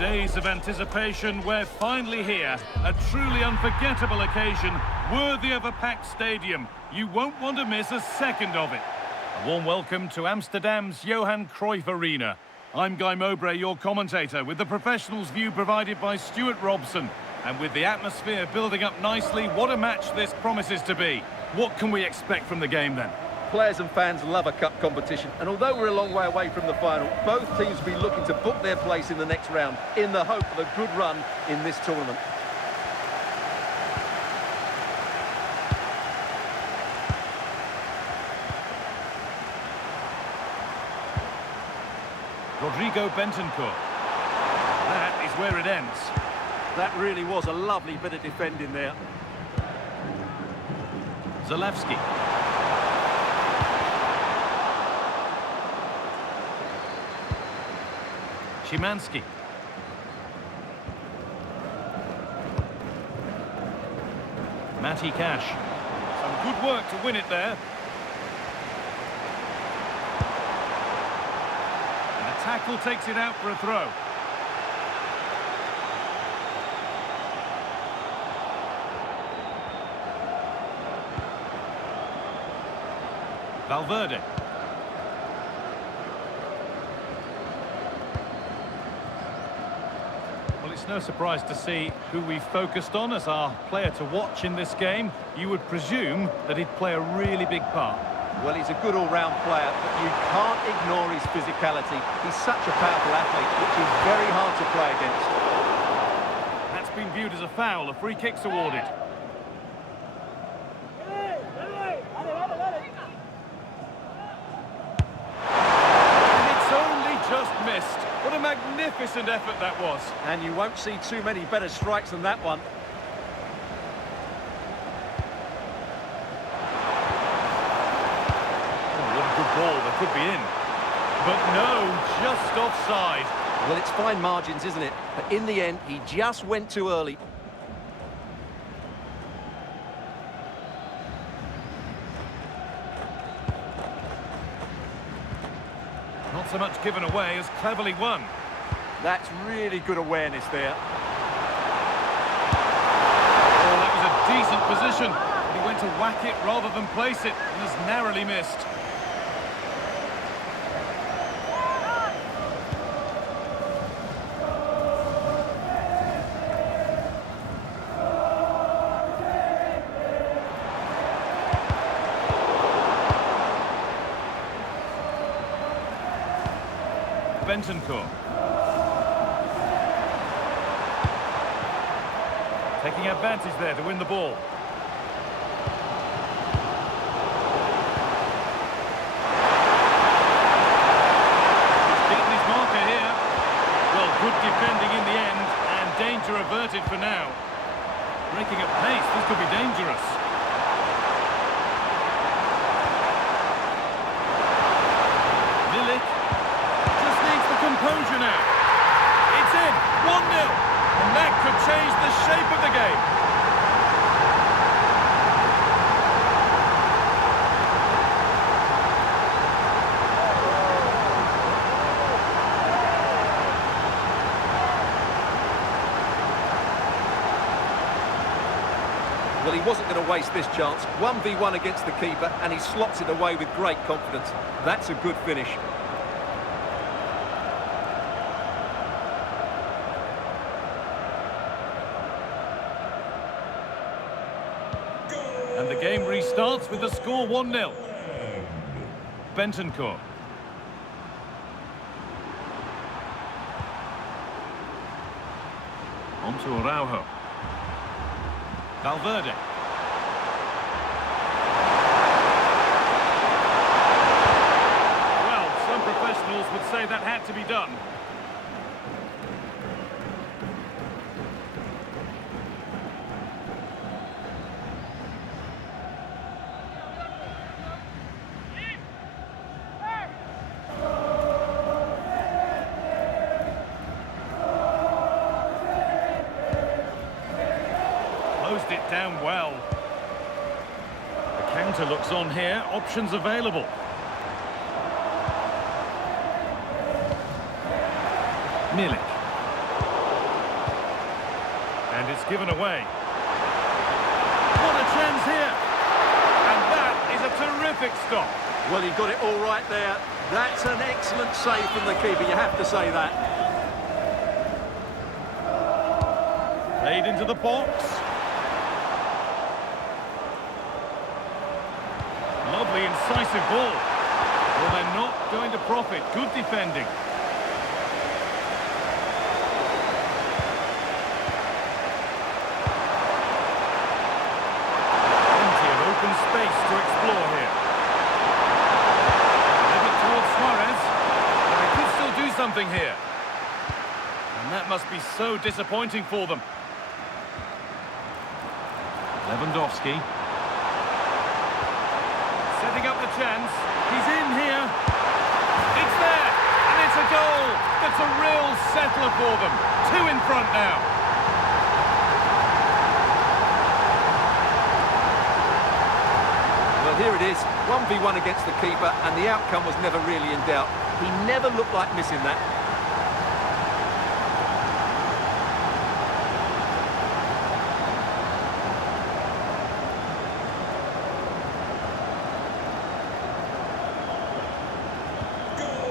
Days of anticipation, we're finally here. A truly unforgettable occasion, worthy of a packed stadium. You won't want to miss a second of it. A warm welcome to Amsterdam's Johan Cruyff Arena. I'm Guy Mowbray, your commentator, with the professionals' view provided by Stuart Robson. And with the atmosphere building up nicely, what a match this promises to be. What can we expect from the game then? Players and fans love a cup competition, and although we're a long way away from the final, both teams will be looking to book their place in the next round in the hope of a good run in this tournament. Rodrigo Bentancur. That is where it ends. That really was a lovely bit of defending there. Zalewski. Szymanski. Matty Cash. Some good work to win it there. And the tackle takes it out for a throw. Valverde. Well, it's no surprise to see who we focused on as our player to watch in this game. You would presume that he'd play a really big part. Well, he's a good all-round player, but you can't ignore his physicality. He's such a powerful athlete, which is very hard to play against. That's been viewed as a foul. A free kick's awarded. Missed. What a magnificent effort that was. And you won't see too many better strikes than that one. Oh, what a good ball. That could be in. But no, just offside. Well, it's fine margins, isn't it? But in the end, he just went too early. Not so much given away as cleverly won. That's really good awareness there. Oh, that was a decent position. He went to whack it rather than place it and has narrowly missed. Bentancur. Taking advantage there to win the ball. He's beaten his marker here. Well, good defending in the end, and danger averted for now. Breaking at pace, this could be dangerous. Composure now. It's in. 1-0. And that could change the shape of the game. Well, he wasn't going to waste this chance. 1v1 against the keeper, and he slots it away with great confidence. That's a good finish. And the game restarts with the score 1-0. Bentancur. On to Araujo. Valverde. Well, some professionals would say that had to be done. Closed it down well. The counter looks on here. Options available. Milik. it's given away. What a chance here! And that is a terrific stop. Well, he got it all right there. That's an excellent save from the keeper, you have to say that. Played into the box. Lovely, incisive ball. Well, they're not going to profit. Good defending. Plenty of open space to explore here. Leave it towards Suarez. But they could still do something here. And that must be so disappointing for them. Lewandowski. Setting up the chance. He's in here. It's there. And it's a goal. That's a real settler for them. 2 in front now. Well, here it is. 1v1 against the keeper, and the outcome was never really in doubt. He never looked like missing that.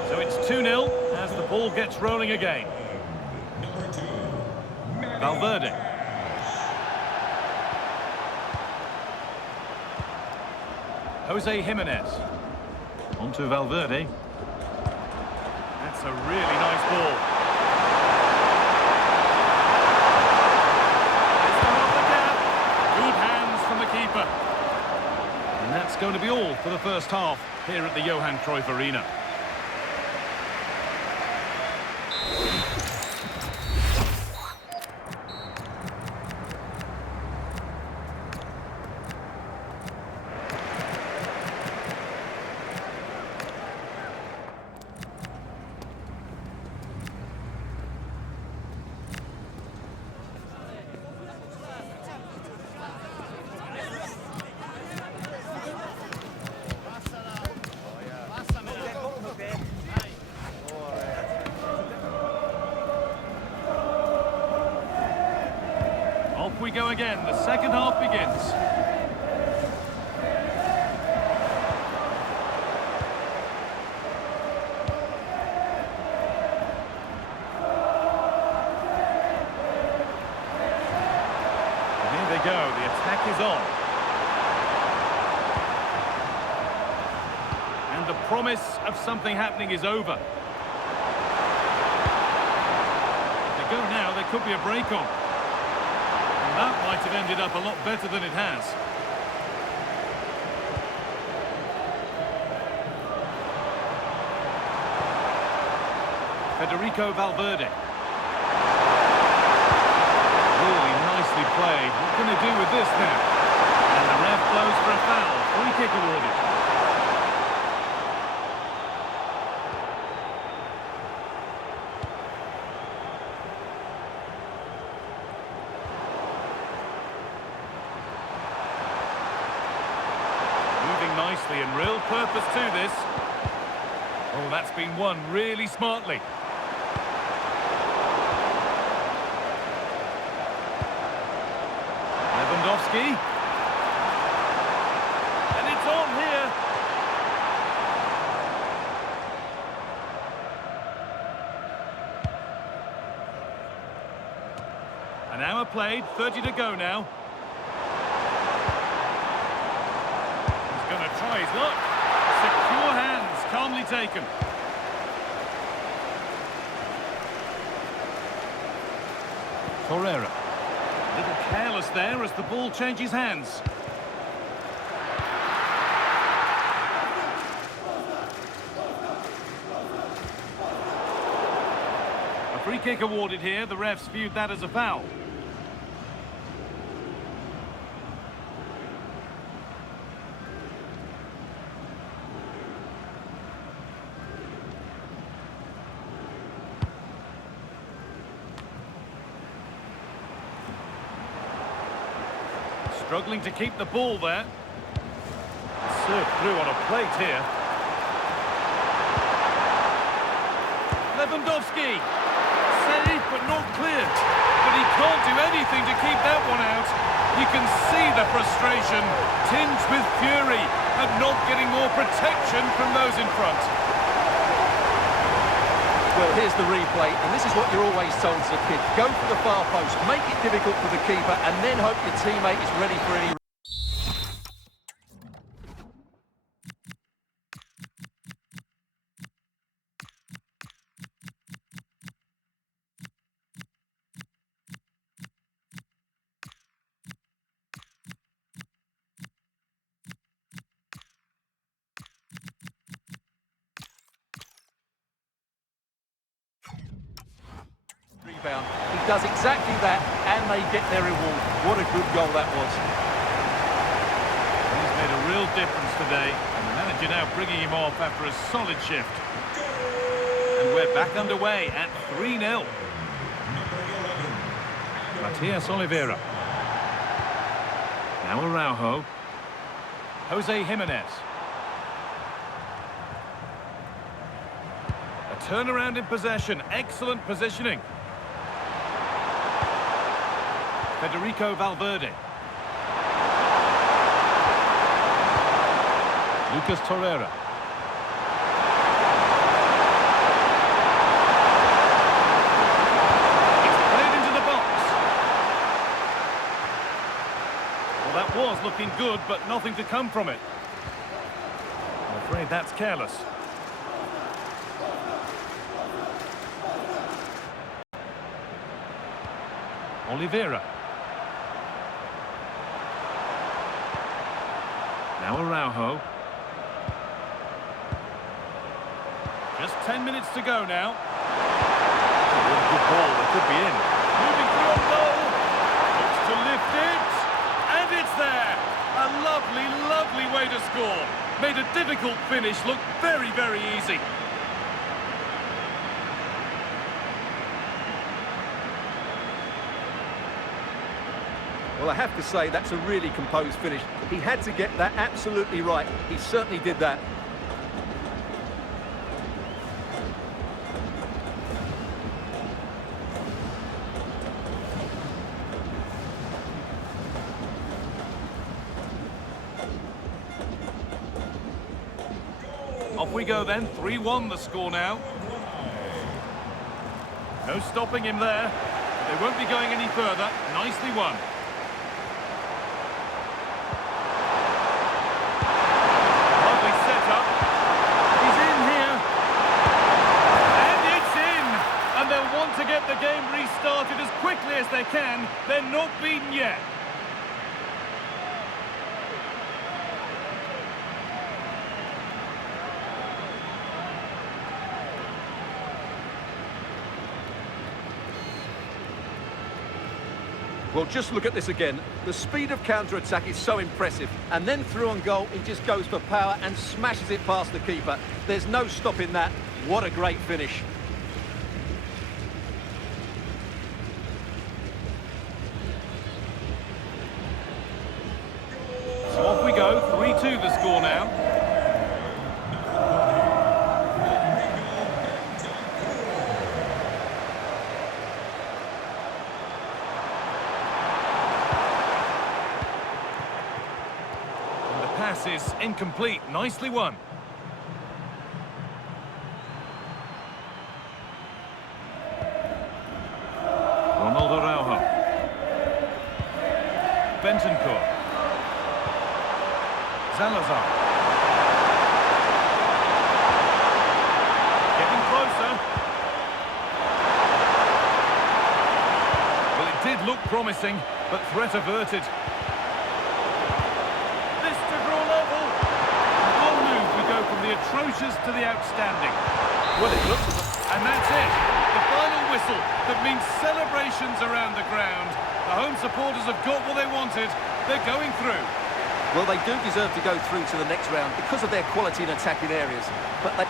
So it's 2-0 as the ball gets rolling again. Valverde. Jose Jimenez. On to Valverde. That's a really nice ball. It's off the gap. Good hands from the keeper. And that's going to be all for the first half here at the Johan Cruyff Arena. Off we go again. The second half begins. Here they go. The attack is on. And the promise of something happening is over. If they go now, there could be a break on. That might have ended up a lot better than it has. Federico Valverde. Really nicely played. What can they do with this now? And the ref blows for a foul. Free kick awarded. Nicely and real purpose to this. Oh, that's been won really smartly. Lewandowski. And it's on here. An hour played, 30 to go now. Going to try his luck. Secure hands, calmly taken. Torreira. A little careless there as the ball changes hands. A free kick awarded here. The refs viewed that as a foul. Struggling to keep the ball there. Served through on a plate here. Lewandowski. Saved but not cleared. But he can't do anything to keep that one out. You can see the frustration, tinged with fury, at not getting more protection from those in front. Well, here's the replay, and this is what you're always told as a kid. Go for the far post, make it difficult for the keeper, and then hope your teammate is ready for any... rebound. He does exactly that, and they get their reward. What a good goal that was. He's made a real difference today, and the manager now bringing him off after a solid shift. And we're back underway at 3-0. Matias Oliveira. Now Araujo. Jose Jimenez. A turnaround in possession. Excellent positioning. Federico Valverde. Lucas Torreira. It's played into the box. Well, that was looking good, but nothing to come from it. I'm afraid that's careless. Oliveira. Now Araujo. Just 10 minutes to go now. What a good ball, that could be in. Moving through on goal. Looks to lift it. And it's there. A lovely, lovely way to score. Made a difficult finish look very, very easy. Well, I have to say, that's a really composed finish. He had to get that absolutely right. He certainly did that. Off we go then, 3-1 the score now. No stopping him there. They won't be going any further. Nicely won. Lovely setup. He's in here. And it's in! And they'll want to get the game restarted as quickly as they can. They're not beaten yet. Well, just look at this again. The speed of counter-attack is so impressive. And then through on goal, he just goes for power and smashes it past the keeper. There's no stopping that. What a great finish. So off we go, 3-2 the score now. Pass is incomplete. Nicely won. Ronaldo Araujo. Bentancur. Salazar. Getting closer. Well, it did look promising, but threat averted. From the atrocious to the outstanding. Well, it looks... And that's it. The final whistle that means celebrations around the ground. The home supporters have got what they wanted. They're going through. Well, they do deserve to go through to the next round because of their quality in attacking areas. But they...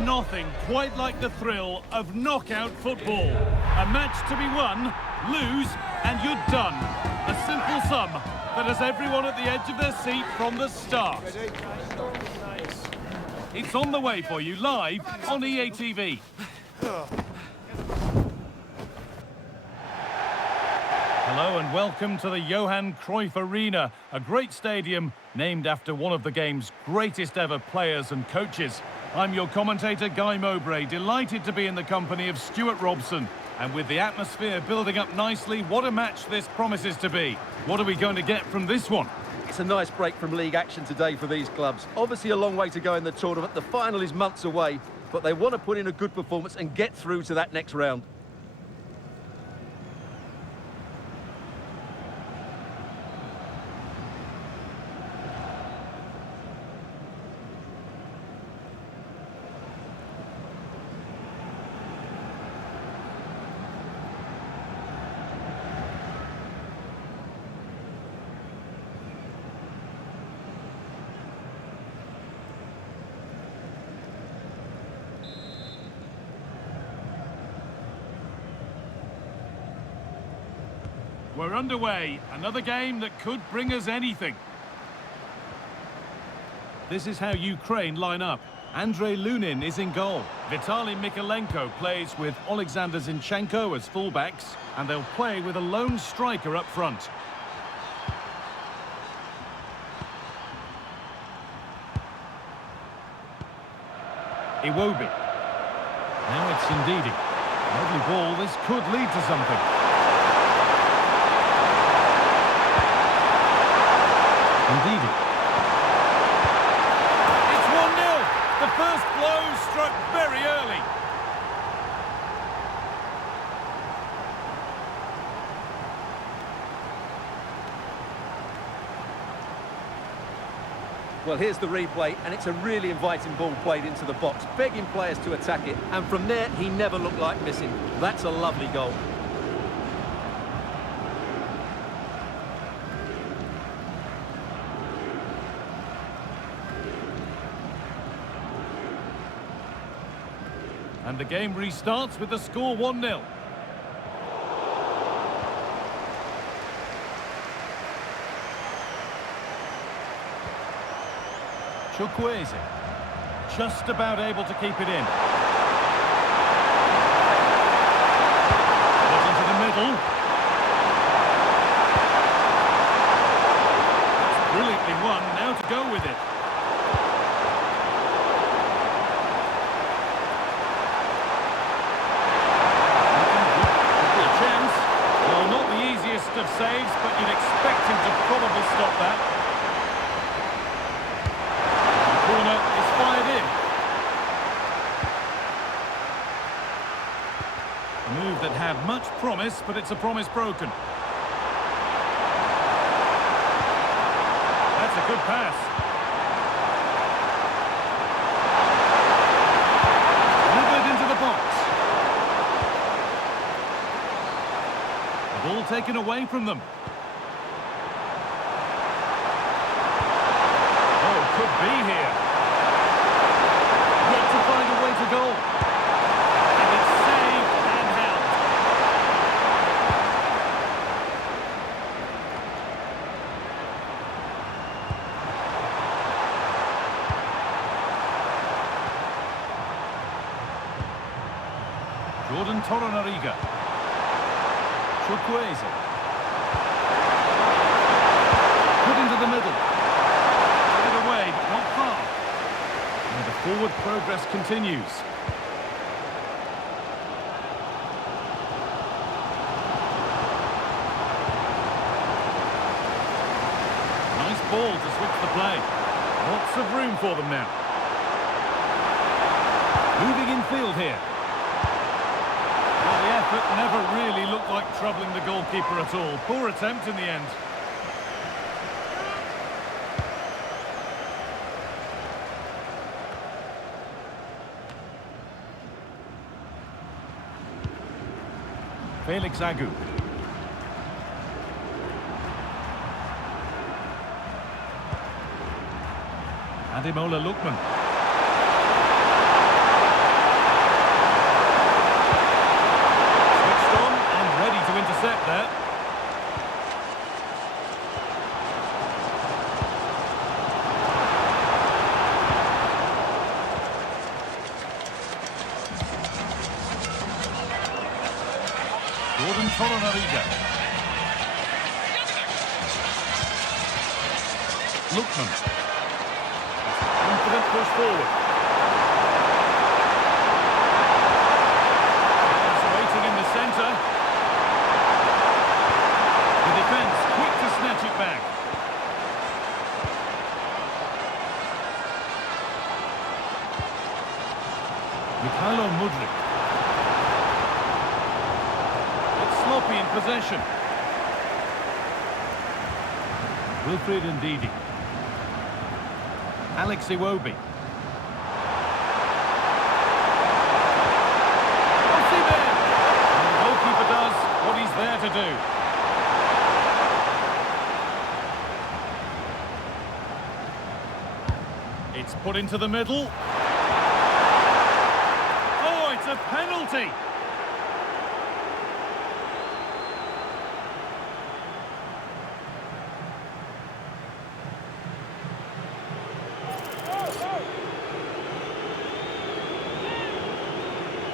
nothing quite like the thrill of knockout football. A match to be won, lose, and you're done. A simple sum that has everyone at the edge of their seat from the start. It's on the way for you live on EA TV. Hello and welcome to the Johan Cruyff Arena, a great stadium named after one of the game's greatest ever players and coaches. I'm your commentator, Guy Mowbray, delighted to be in the company of Stuart Robson. And with the atmosphere building up nicely, what a match this promises to be. What are we going to get from this one? It's a nice break from league action today for these clubs. Obviously a long way to go in the tournament. The final is months away, but they want to put in a good performance and get through to that next round. We're underway, another game that could bring us anything. This is how Ukraine line up. Andrei Lunin is in goal. Vitaly Mikolenko plays with Alexander Zinchenko as fullbacks, and they'll play with a lone striker up front. Iwobi. Now it's Ndidi. Lovely ball, this could lead to something. Indeed. It's 1-0. The first blow struck very early. Well, here's the replay, and it's a really inviting ball played into the box, begging players to attack it, and from there, he never looked like missing. That's a lovely goal. And the game restarts with the score 1-0. Chukwueze. Just about able to keep it in. Put into the middle. It's brilliantly won, now to go with it. Of saves, but you'd expect him to probably stop that. The corner is fired in. A move that had much promise, but it's a promise broken. That's a good pass. Delivered into the box. Ball taken away from them. Oh, could be here. Yet to find a way to goal. And it's saved and held. Jordan Torunariga. Chukwueze. Put into the middle. Get it away, but not far. And the forward progress continues. Nice ball to switch the play. Lots of room for them now. Moving in field here. Well, the effort never really looked like troubling the goalkeeper at all. Poor attempt in the end. Felix Agu. Ademola Lookman. chosen Torunariga. Lookman. Confident push forward. It's waiting in the centre. The defence quick to snatch it back. Mikhailo Mudryk. It's sloppy in possession. Wilfried Ndidi. Alex Iwobi. What's he there? And the goalkeeper does what he's there to do. It's put into the middle. Oh, it's a penalty.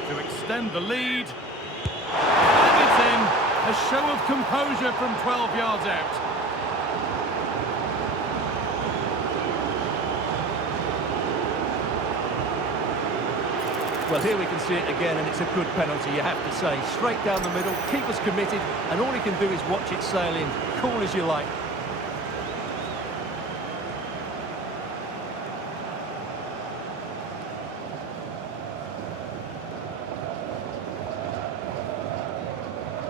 To extend the lead. And it's in. A show of composure from 12 yards out. Well, here we can see it again, and it's a good penalty, you have to say. Straight down the middle, keeper's committed, and all he can do is watch it sail in. Cool as you like.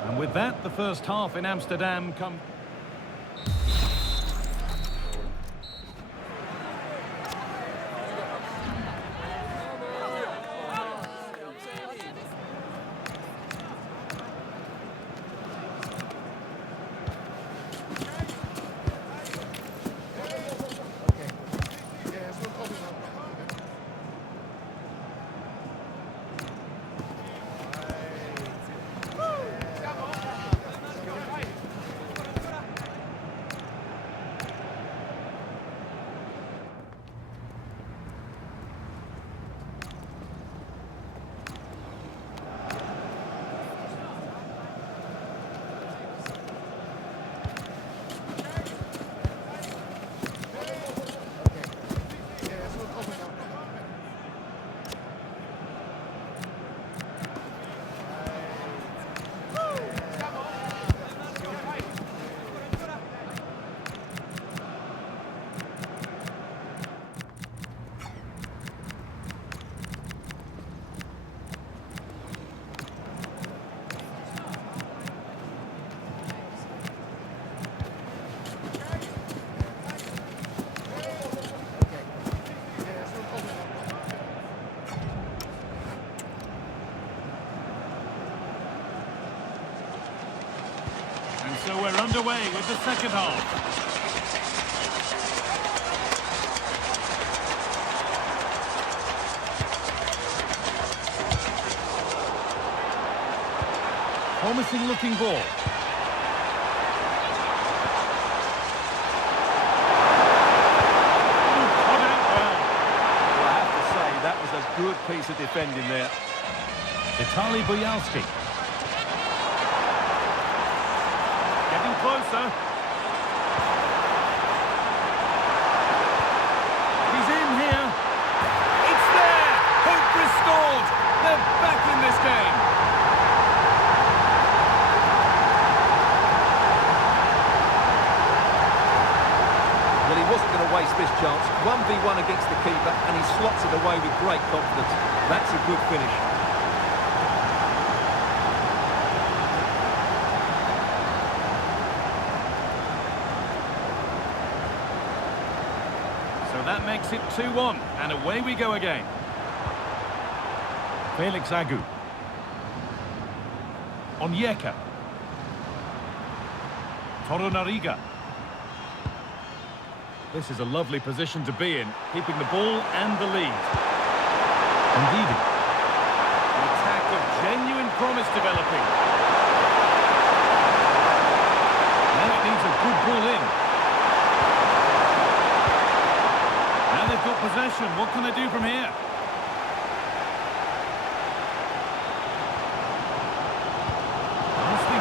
And with that, the first half in Amsterdam come... And so we're underway with the second half. Promising looking ball. Got out well. Well, I have to say, that was a good piece of defending there. Vitaly Boyalski. Getting closer. He's in here. It's there. Hope restored. They're back in this game. Well, he wasn't going to waste this chance. 1v1 against the keeper, and he slots it away with great confidence. That's a good finish. So that makes it 2-1, and away we go again. Felix Agu. Onyeka. Torunariga. This is a lovely position to be in, keeping the ball and the lead. Ndidi. An attack of genuine promise developing. Now it needs a good ball in. Now they've got possession. What can they do from here? Nicely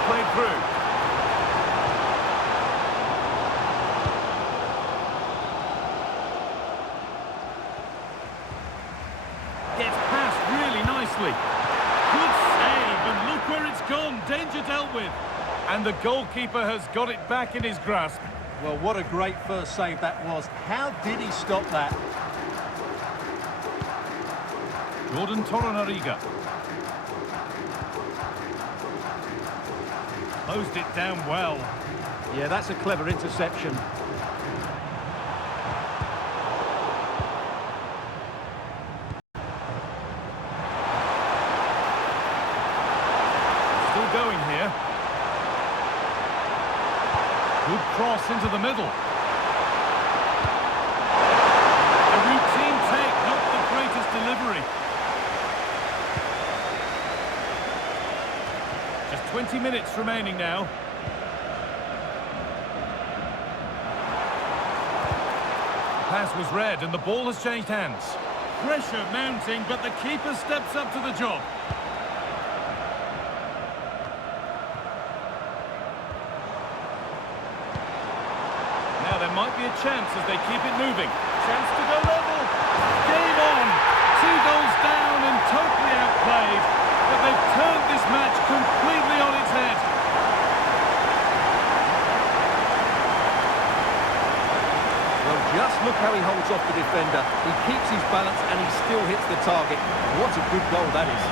nicely. Good save, and look where it's gone. Danger dealt with. And the goalkeeper has got it back in his grasp. Well, what a great first save that was. How did he stop that? Jordan Torunariga. Closed it down well. Yeah, that's a clever interception. Still going here. Good cross into the middle. A routine take, not the greatest delivery. Just 20 minutes remaining now. The pass was read and the ball has changed hands. Pressure mounting, but the keeper steps up to the job. Now there might be a chance as they keep it moving. Chance to go level. Game on. 2 goals down and totally outplayed. But they've turned this match completely on its head. Well, just look how he holds off the defender. He keeps his balance and he still hits the target. What a good goal that is.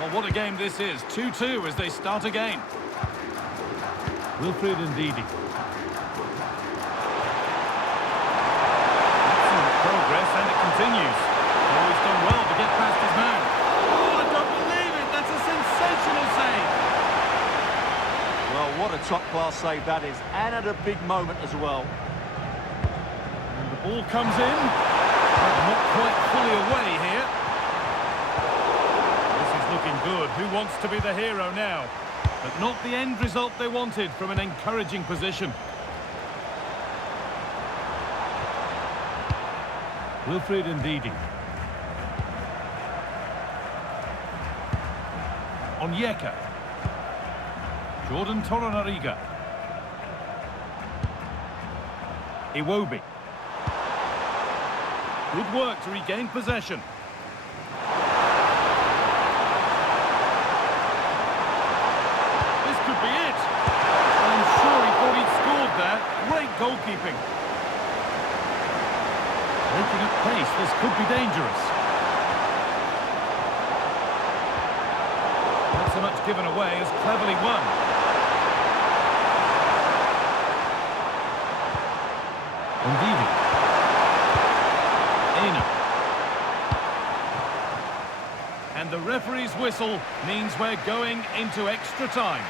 Well, what a game this is. 2-2 as they start again. Wilfried Ndidi. Excellent progress, and it continues. Oh, he's done well to get past his man. Oh, I don't believe it. That's a sensational save. Well, what a top-class save that is, and at a big moment as well. And the ball comes in. Not quite fully away here. Looking good. Who wants to be the hero now? But not the end result they wanted from an encouraging position. Wilfried Ndidi. Onyeka. Jordan Torunariga. Iwobi. Good work to regain possession. Could be it. I'm sure he thought he'd scored there. Great goalkeeping. Breaking at pace, this could be dangerous. Not so much given away as cleverly won. Ndidi. Aina. And the referee's whistle means we're going into extra time.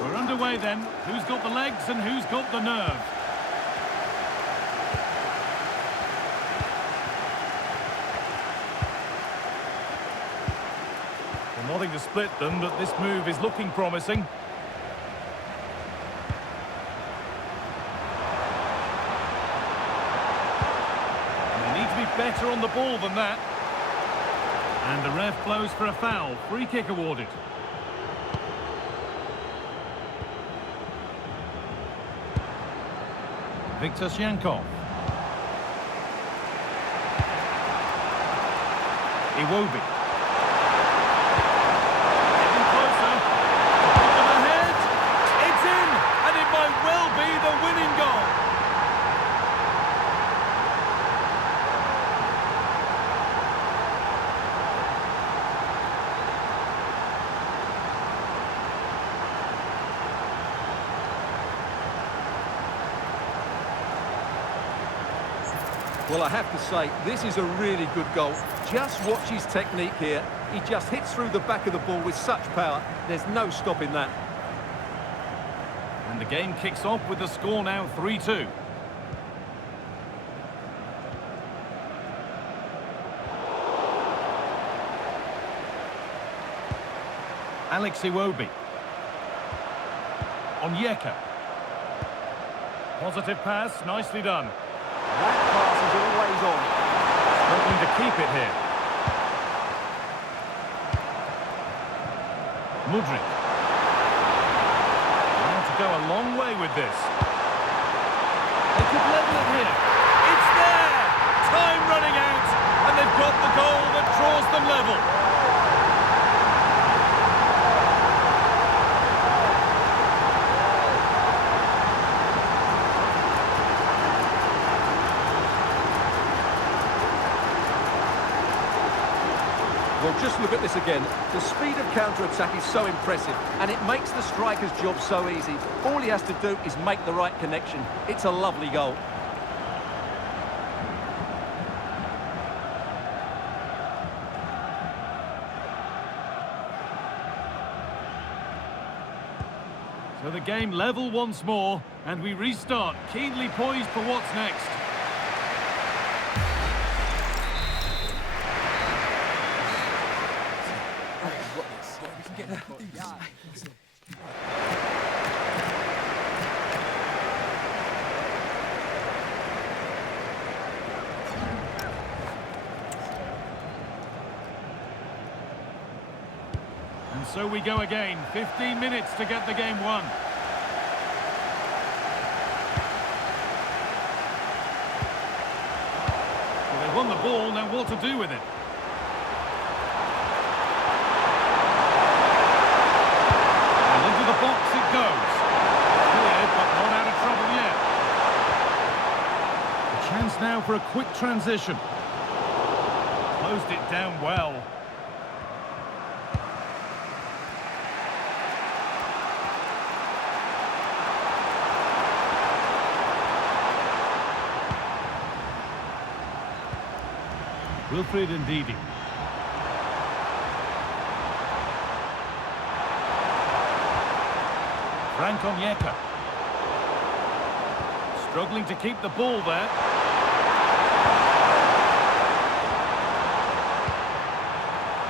We're underway then. Who's got the legs and who's got the nerve? Well, nothing to split them, but this move is looking promising. And they need to be better on the ball than that. And the ref blows for a foul. Free kick awarded. Viktor Shankov. Iwobi. Getting closer. Put them ahead. It's in, and it might well be the winning goal. Well, I have to say, this is a really good goal. Just watch his technique here. He just hits through the back of the ball with such power. There's no stopping that. And the game kicks off with the score now 3-2. Alex Iwobi. Onyeka. Positive pass, nicely done. That pass is always on. Struggling to keep it here. Mudryk. Now to go a long way with this. They could level it here. It's there! Time running out, and they've got the goal that draws them level. Well, just look at this again. The speed of counter-attack is so impressive, and it makes the striker's job so easy. All he has to do is make the right connection. It's a lovely goal. So the game level once more, and we restart, keenly poised for what's next. And so we go again, 15 minutes to get the game won. Well, they've won the ball, now what to do with it? And into the box it goes. Cleared, but not out of trouble yet. A chance now for a quick transition. Closed it down well. Wilfried Ndidi. Frank Onyeka. Struggling to keep the ball there.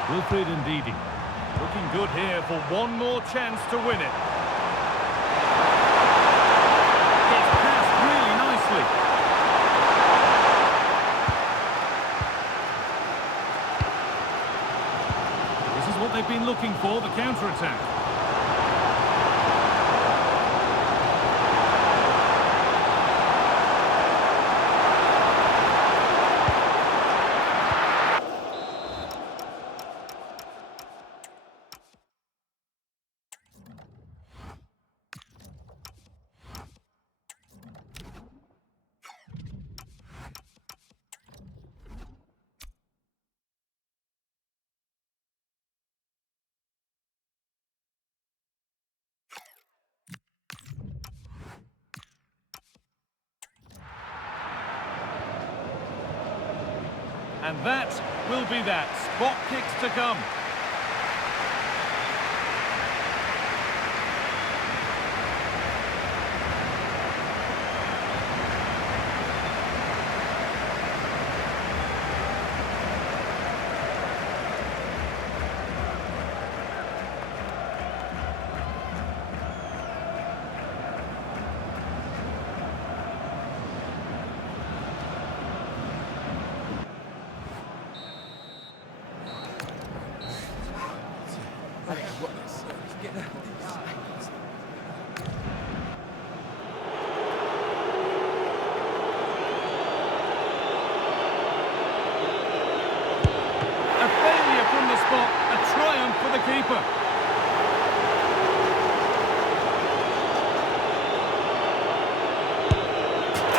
Wilfried Ndidi. Looking good here for one more chance to win it. Gets passed really nicely. What they've been looking for, the counter-attack. And that will be that. Spot kicks to come. for the keeper.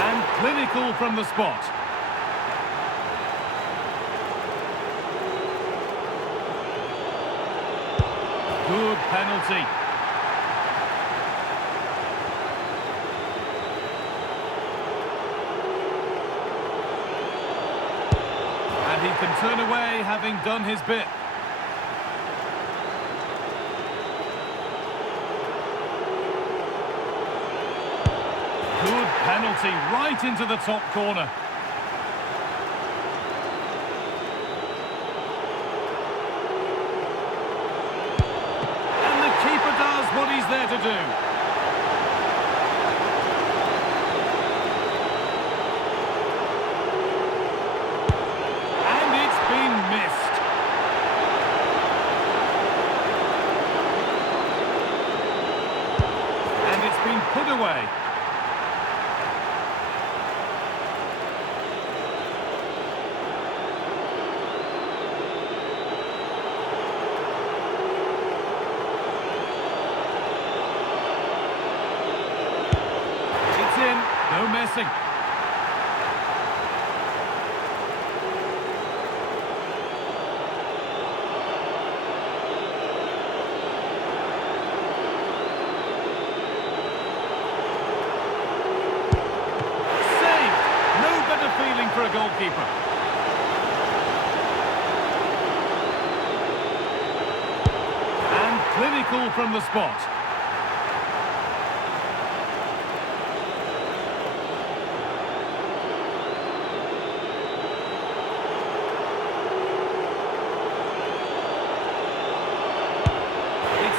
And clinical from the spot. Good penalty. And he can turn away, having done his bit. Good penalty, right into the top corner. And the keeper does what he's there to do. And it's been missed. And it's been put away. In, no messing. Saved! No better feeling for a goalkeeper. And clinical from the spot.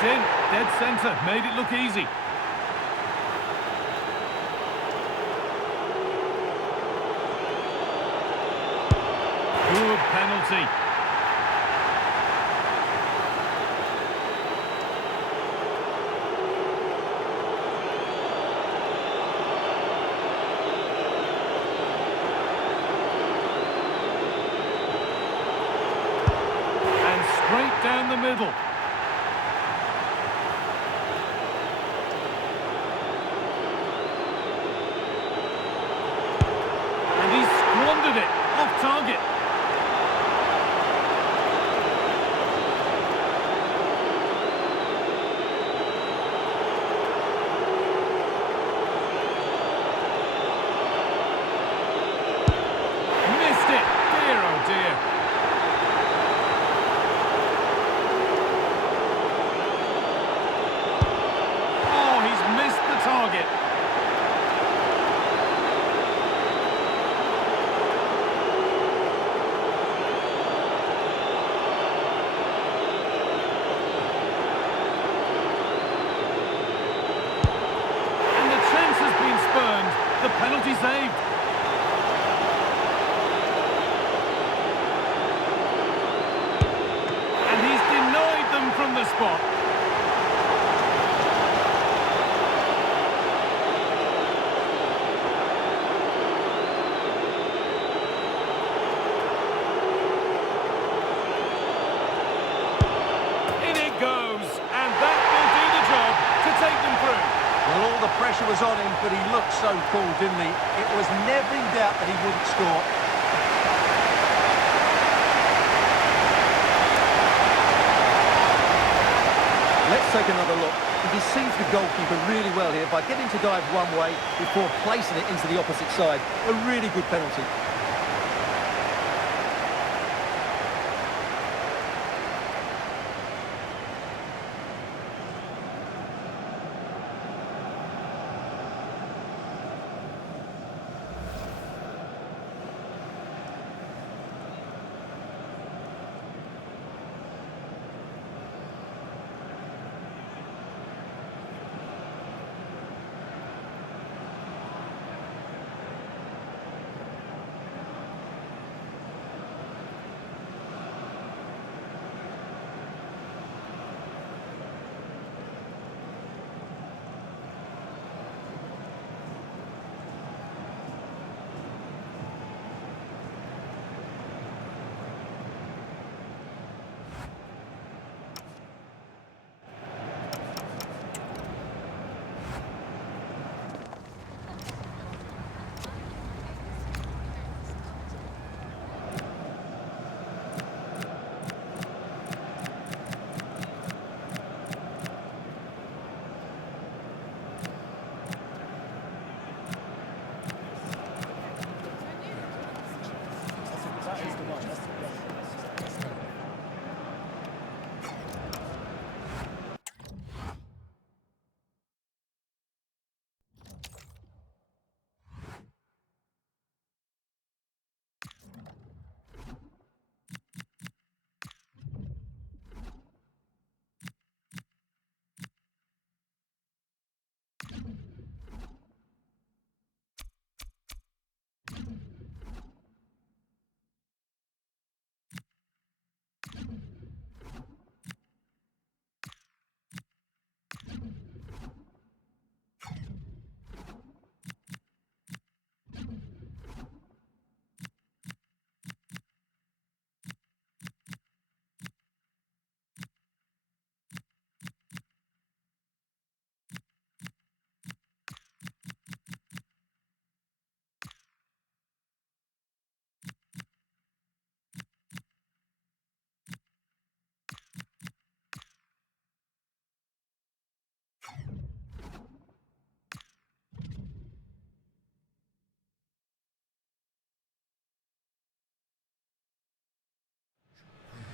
In, dead centre, made it look easy. Good penalty. And straight down the middle. It off target. Missed it. Dear, oh dear. Oh, he's missed the target. The penalty saved. And he's denied them from the spot. In it goes, and that will do the job to take them through. Well, all the pressure was on him, but he looked so cool, didn't he? It was never in doubt that he wouldn't score. Let's take another look. He deceives the goalkeeper really well here by getting to dive one way before placing it into the opposite side. A really good penalty.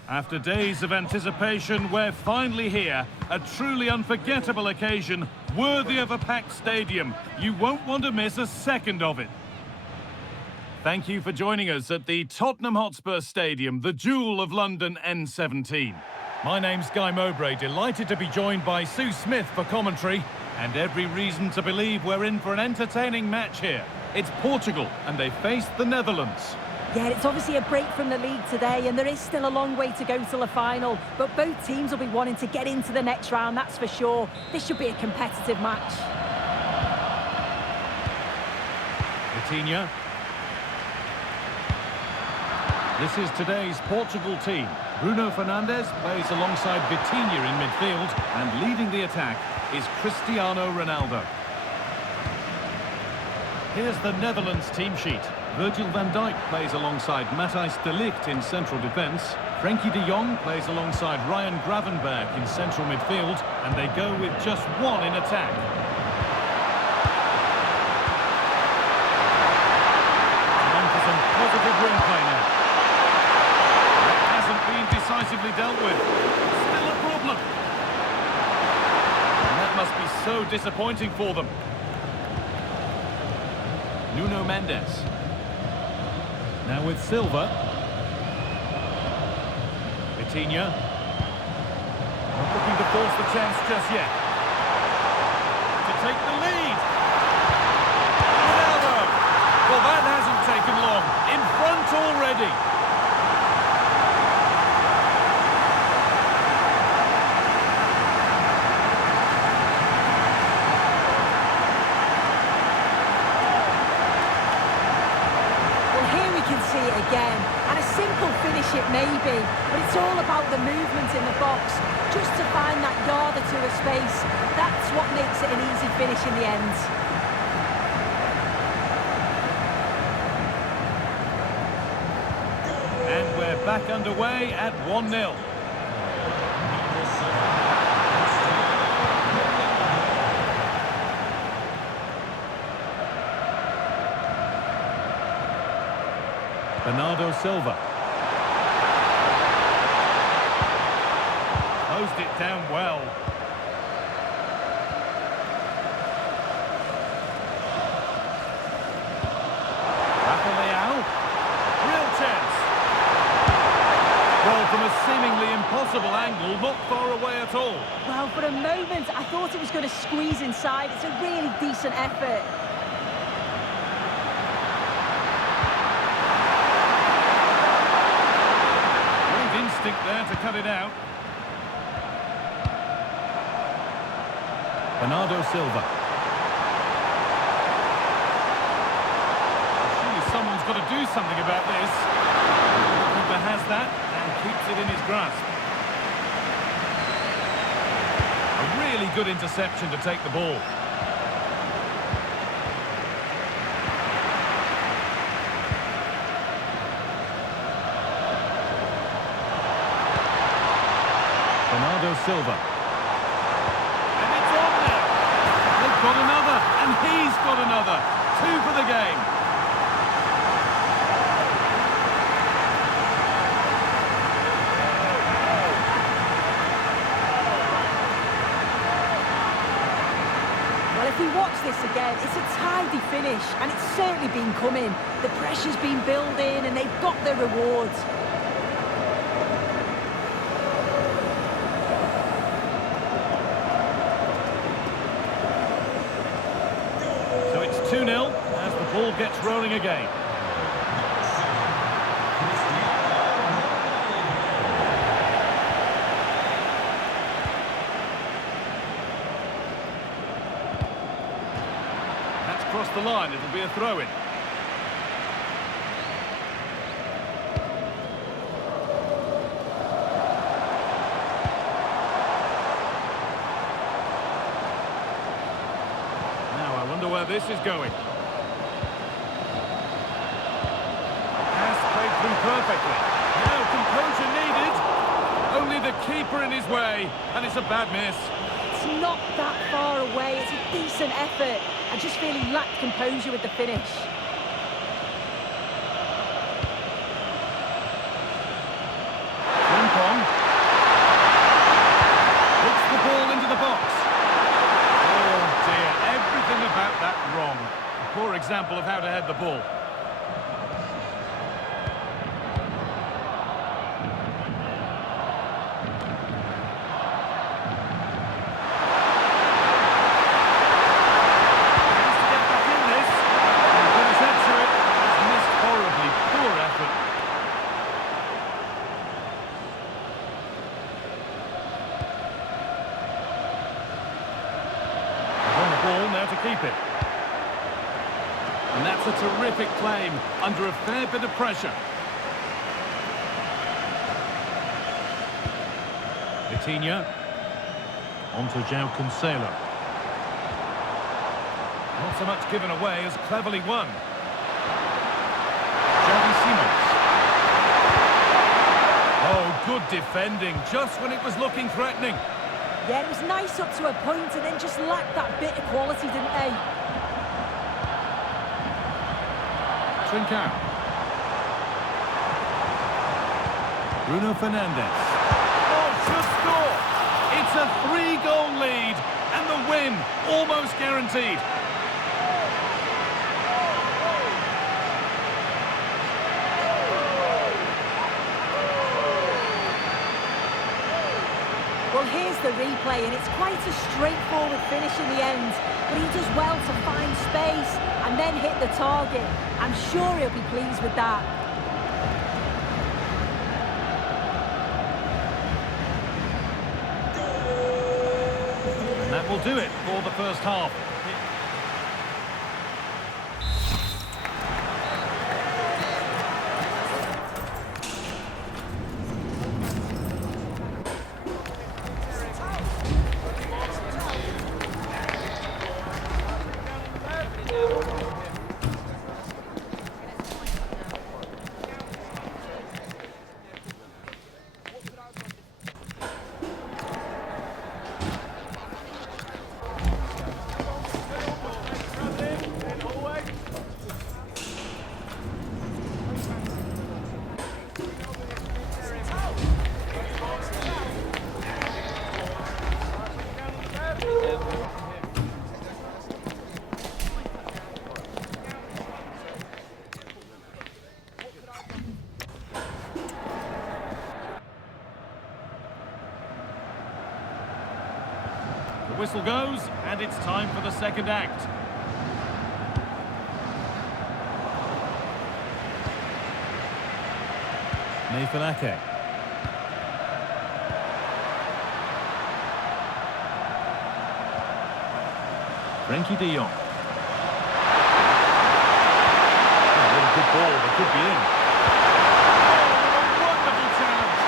After days of anticipation, we're finally here. A truly unforgettable occasion, worthy of a packed stadium. You won't want to miss a second of it. Thank you for joining us at the Tottenham Hotspur Stadium, the jewel of London N17. My name's Guy Mowbray, delighted to be joined by Sue Smith for commentary, and every reason to believe we're in for an entertaining match here. It's Portugal, and they face the Netherlands. Yeah, it's obviously a break from the league today, and there is still a long way to go till the final, but both teams will be wanting to get into the next round, that's for sure. This should be a competitive match. Vitinha. This is today's Portugal team. Bruno Fernandes plays alongside Vitinha in midfield, and leading the attack is Cristiano Ronaldo. Here's the Netherlands team sheet. Virgil van Dijk plays alongside Matthijs de Ligt in central defence. Frenkie de Jong plays alongside Ryan Gravenberch in central midfield, and they go with just one in attack. Time for some positive ring play now. That hasn't been decisively dealt with. Still a problem. And that must be so disappointing for them. Nuno Mendes. Now with Silva. Vitinha. Not looking to force the chance just yet. To take the lead. Ronaldo. Well, that hasn't taken long. In front already. Again, and a simple finish it may be, but it's all about the movement in the box, just to find that yard or two of space. That's what makes it an easy finish in the end. And we're back underway at 1-0. Bernardo Silva. Closed it down well. Rafael. Real chance. Well, from a seemingly impossible angle, not far away at all. Well, for a moment, I thought it was going to squeeze inside. It's a really decent effort. There to cut it out. Bernardo Silva. Surely someone's got to do something about this. The keeper has that and keeps it in his grasp. A really good interception to take the ball. Bernardo Silva. And it's on now. They've got another, and he's got another. 2 for the game. if we watch this again, it's a tidy finish, and it's certainly been coming. The pressure's been building, and they've got their rewards. So it's 2-0 as the ball gets rolling again. That's crossed the line, it'll be a throw-in. Where this is going. Pass played through perfectly. Now composure needed. Only the keeper in his way, and it's a bad miss. It's not that far away. It's a decent effort. I just feel he lacked composure with the finish. Frimpong puts the ball into the box. Everything about that wrong. A poor example of how to head the ball. Has to get back in this. He's going to set to it. He's missed horribly. Poor effort. Now to keep it. And that's a terrific claim under a fair bit of pressure. Vitinha onto João Cancelo. Not so much given away as cleverly won. Xavi Simons. Oh, good defending just when it was looking threatening. Yeah, it was nice up to a point and then just lacked that bit of quality, didn't they? Trincao. Bruno Fernandes. Oh, should score! It's a 3-goal lead and the win almost guaranteed. Well, here's the replay, and it's quite a straightforward finish in the end. But he does well to find space and then hit the target. I'm sure he'll be pleased with that. And that will do it for the first half. The whistle goes, and it's time for the second act. Nathan Ake. Frenkie de Jong. Oh, what a good ball, they could be in. Oh, wonderful challenge.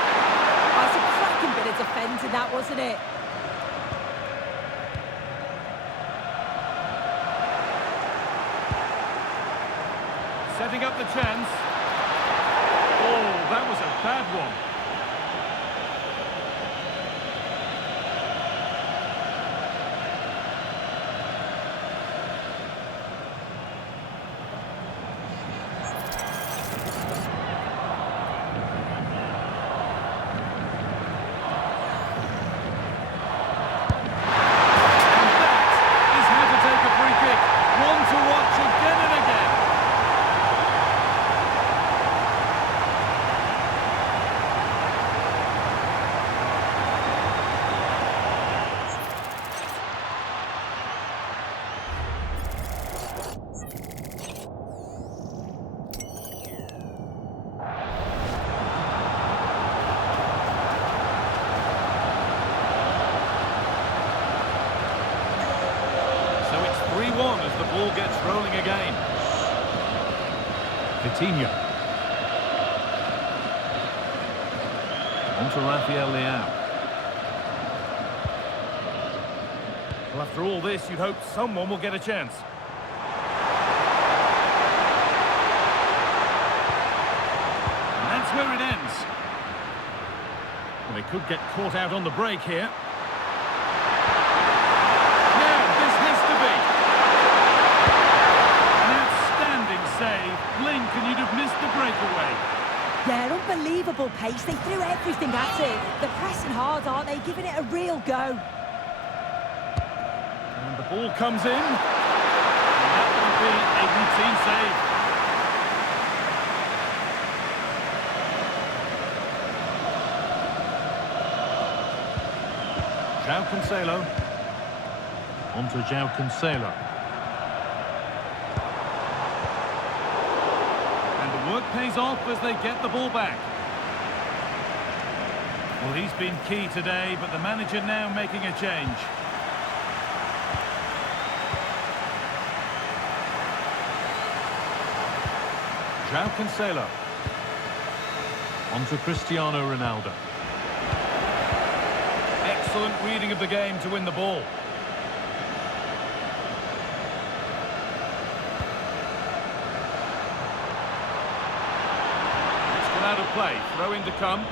Oh, it's a cracking bit of defending that, wasn't it? Setting up the chance. Oh, that was a bad one. And that is how to take rolling again. Coutinho. On to Rafael Leao. Well, after all this, you'd hope someone will get a chance. And that's where it ends. Well, they could get caught out on the break here. Now, this has to be. An outstanding save. Blink and you'd have missed the breakaway. Yeah, unbelievable pace. They threw everything at it. They're pressing hard, aren't they? Giving it a real go. And the ball comes in. And that will be a routine save. João Cancelo. On to João Cancelo. Work pays off as they get the ball back. Well, he's been key today, but the manager now making a change. João Cancelo. On to Cristiano Ronaldo. Excellent reading of the game to win the ball. Out of play, throw in to come.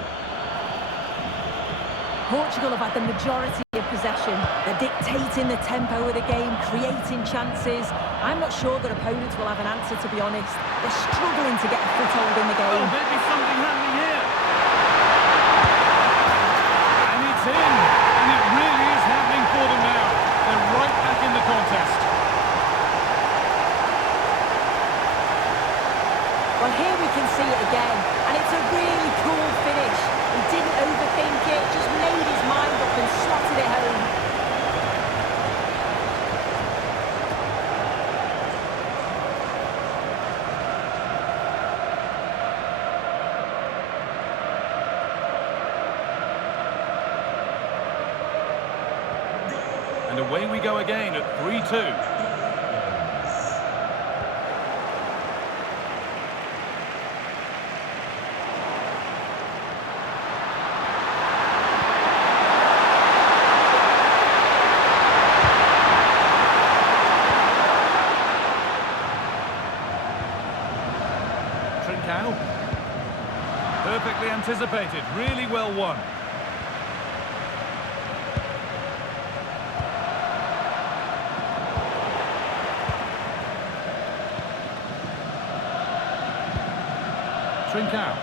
Portugal have had the majority of possession. They're dictating the tempo of the game, creating chances. I'm not sure that opponents will have an answer, to be honest. They're struggling to get a foothold in the game. Oh, maybe something happening here. And it's in. And it really is happening for them now. They're right back in the contest. Well, here we can see it again, and it's a really cool finish. He didn't overthink it, just made his mind up and slotted it home. And away we go again at 3-2. Perfectly anticipated, really well won. Trincao.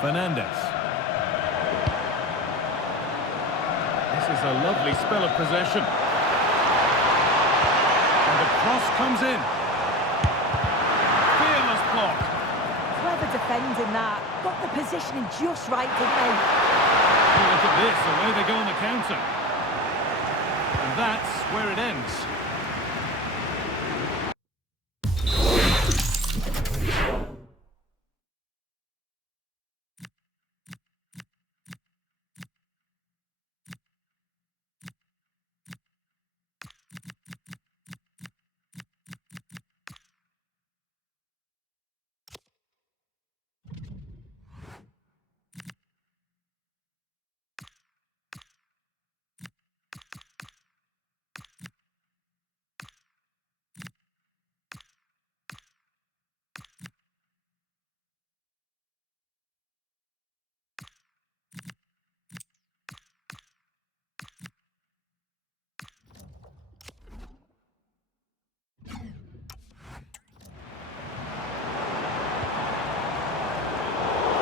Fernandes. This is a lovely spell of possession. And the cross comes in. Clever defending that. Got the positioning just right, didn't they? Oh, look at this, away they go on the counter. And that's where it ends.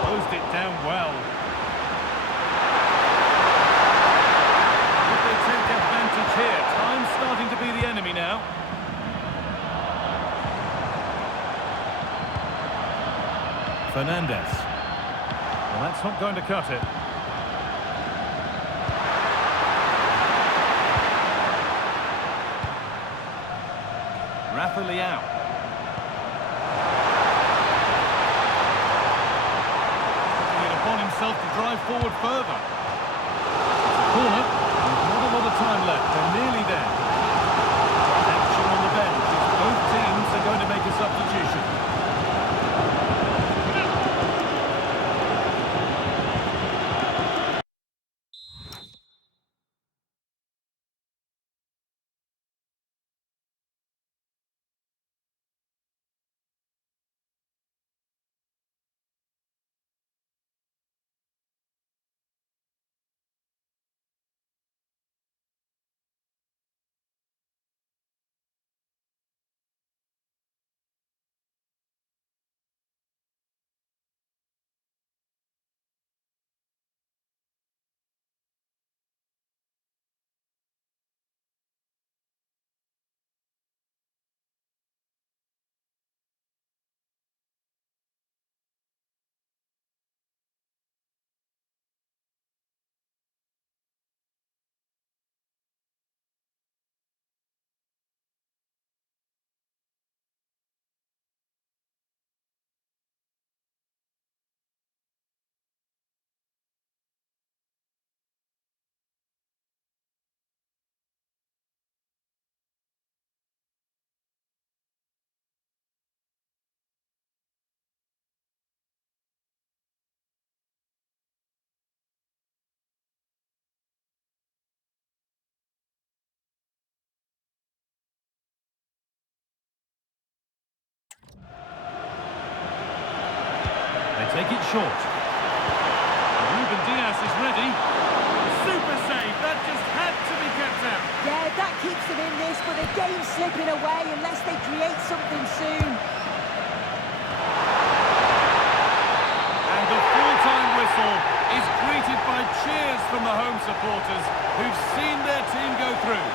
Closed it down well. If they take advantage here, time's starting to be the enemy now. Fernandes. Well, that's not going to cut it. Rafa Leao. Putting it upon himself to drive forward further. It's a corner, and not a lot of time short. Ruben Diaz is ready. Super save, that just had to be kept out. Yeah, that keeps them in this, but the game's slipping away unless they create something soon. And the full-time whistle is greeted by cheers from the home supporters who've seen their team go through.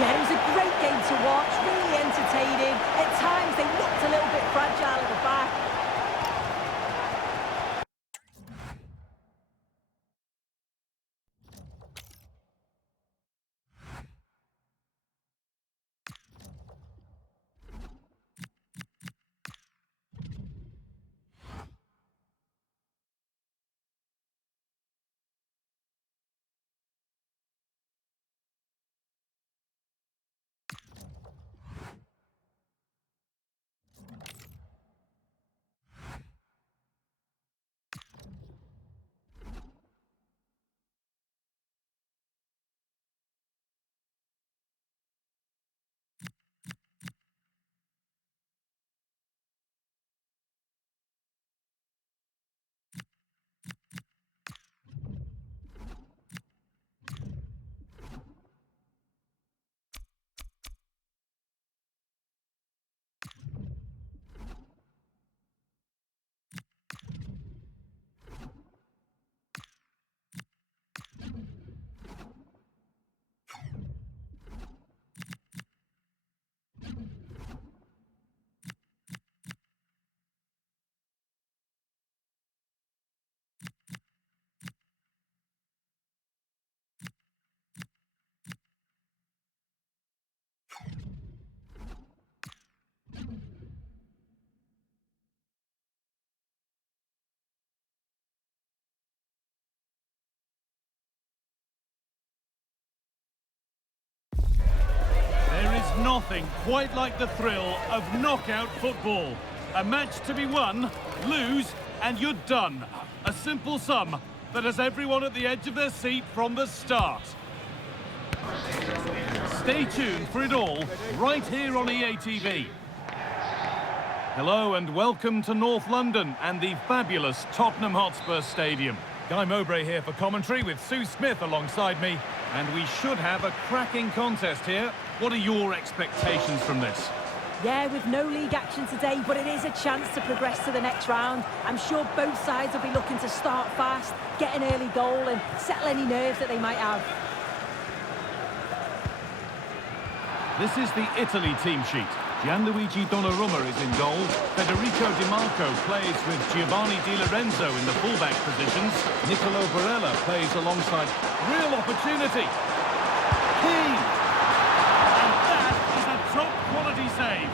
Yeah, it was a great game to watch, really entertaining. At times they looked a little bit fragile at the back. There is nothing quite like the thrill of knockout football. A match to be won, lose, and you're done. A simple sum that has everyone at the edge of their seat from the start. Stay tuned for it all, right here on EA TV. Hello and welcome to North London and the fabulous Tottenham Hotspur Stadium. Guy Mowbray here for commentary with Sue Smith alongside me, and we should have a cracking contest here. What are your expectations from this? Yeah, with no league action today, but it is a chance to progress to the next round. I'm sure both sides will be looking to start fast, get an early goal and settle any nerves that they might have. This is the Italy team sheet. Gianluigi Donnarumma is in goal. Federico Di Marco plays with Giovanni Di Lorenzo in the fullback positions. Nicolo Barella plays alongside. Real opportunity. Key. And that is a top-quality save.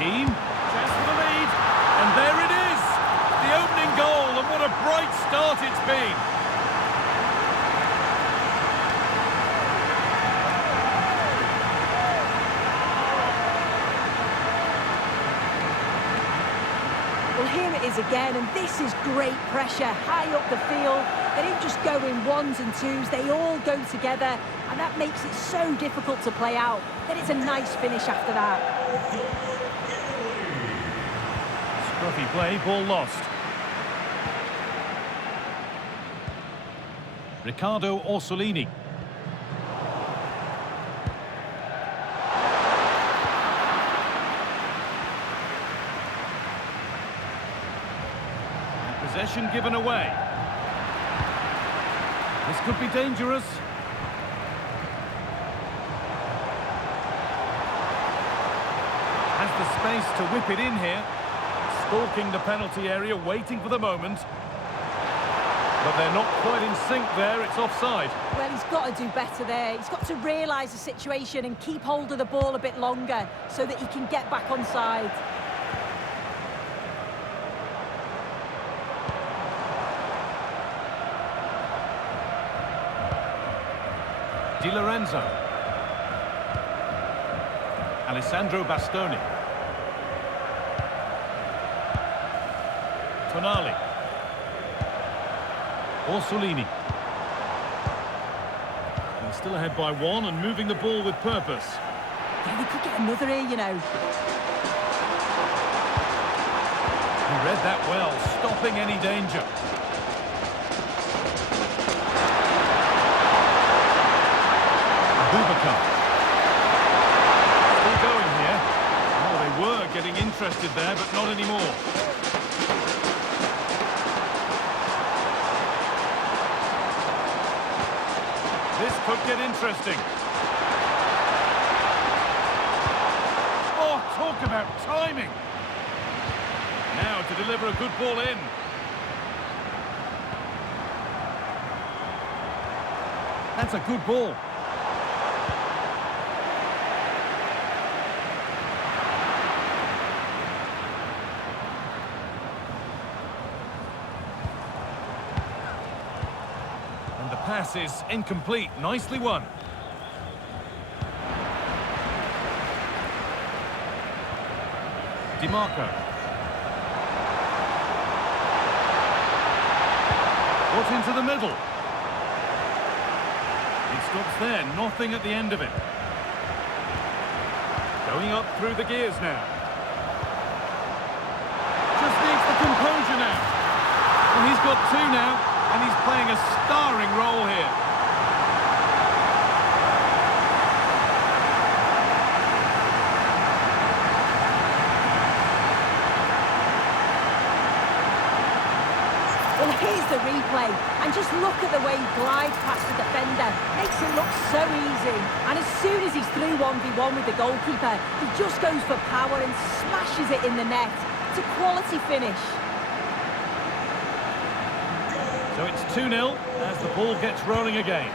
Keane, chest for the lead. And there it is. The opening goal, and what a bright start it's been. Well, here it is again, and this is great pressure, high up the field. They don't just go in ones and twos, they all go together, and that makes it so difficult to play out. Then it's a nice finish after that. Scruffy play, ball lost. Riccardo Orsolini. Possession given away. This could be dangerous. Has the space to whip it in here. Stalking the penalty area, waiting for the moment. But they're not quite in sync there, it's offside. Well, he's got to do better there. He's got to realise the situation and keep hold of the ball a bit longer so that he can get back onside. Di Lorenzo. Alessandro Bastoni. Tonali. Orsolini. They're still ahead by one and moving the ball with purpose. Yeah, they could get another here, you know. read that well, stopping any danger. Bubakar. Still going here. Oh, they were getting interested there, but not anymore. This could get interesting. Oh, talk about timing. Now to deliver a good ball in. That's a good ball. And the pass is incomplete. Nicely won. DiMarco. Put into the middle. It stops there, nothing at the end of it. Going up through the gears now. Just needs the composure now. Well, he's got two now, and he's playing a starring role here. Well, here's the replay, and just look at the way he glides past the defender. Makes it look so easy. And as soon as he's through 1v1 with the goalkeeper, he just goes for power and smashes it in the net. It's a quality finish. So it's 2-0 as the ball gets rolling again.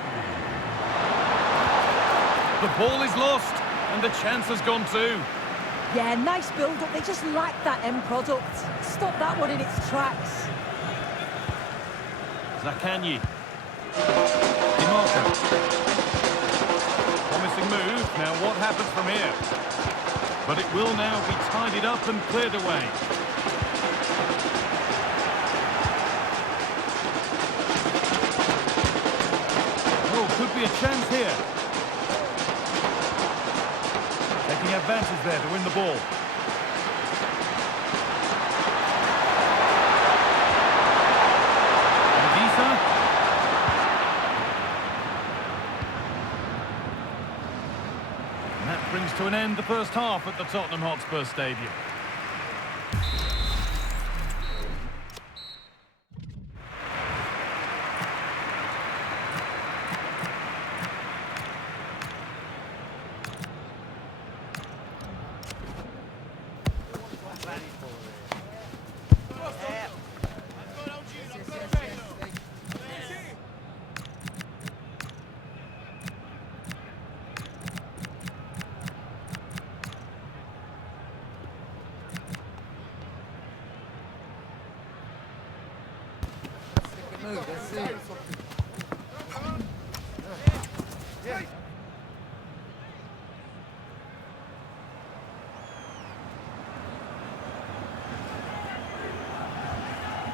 The ball is lost, and the chance has gone too. Yeah, nice build-up. They just lack that end product. Stop that one in its tracks. Zakanyi. DiMarco. Promising move. Now what happens from here? But it will now be tidied up and cleared away. Oh, could be a chance here. Taking advantage there to win the ball. And that brings to an end the first half at the Tottenham Hotspur Stadium.